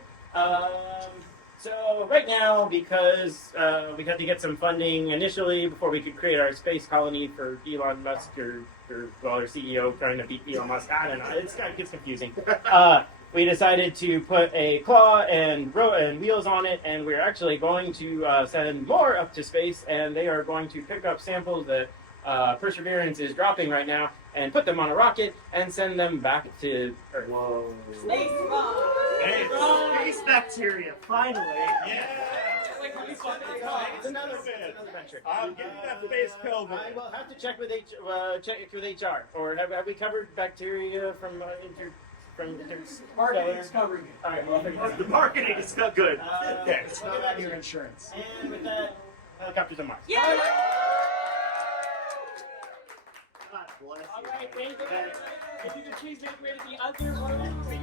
So right now, because we had to get some funding initially before we could create our space colony for Elon Musk or our CEO trying to beat Elon Musk. I don't know. It gets confusing. We decided to put a claw and wheels on it, and we're actually going to send more up to space, and they are going to pick up samples that Perseverance is dropping right now and put them on a rocket and send them back to Earth. Whoa. Space bomb. Space bacteria, finally. Yeah. It's another venture. I'm getting that space COVID. I will have to check with HR. Or have we covered bacteria from Marketing is covering it. All right. Well, The marketing is not good. okay. It's not your insurance. And with that, helicopters on Mars. Yeah. God bless you. All right, thank you. If you could please make way to the other one, please.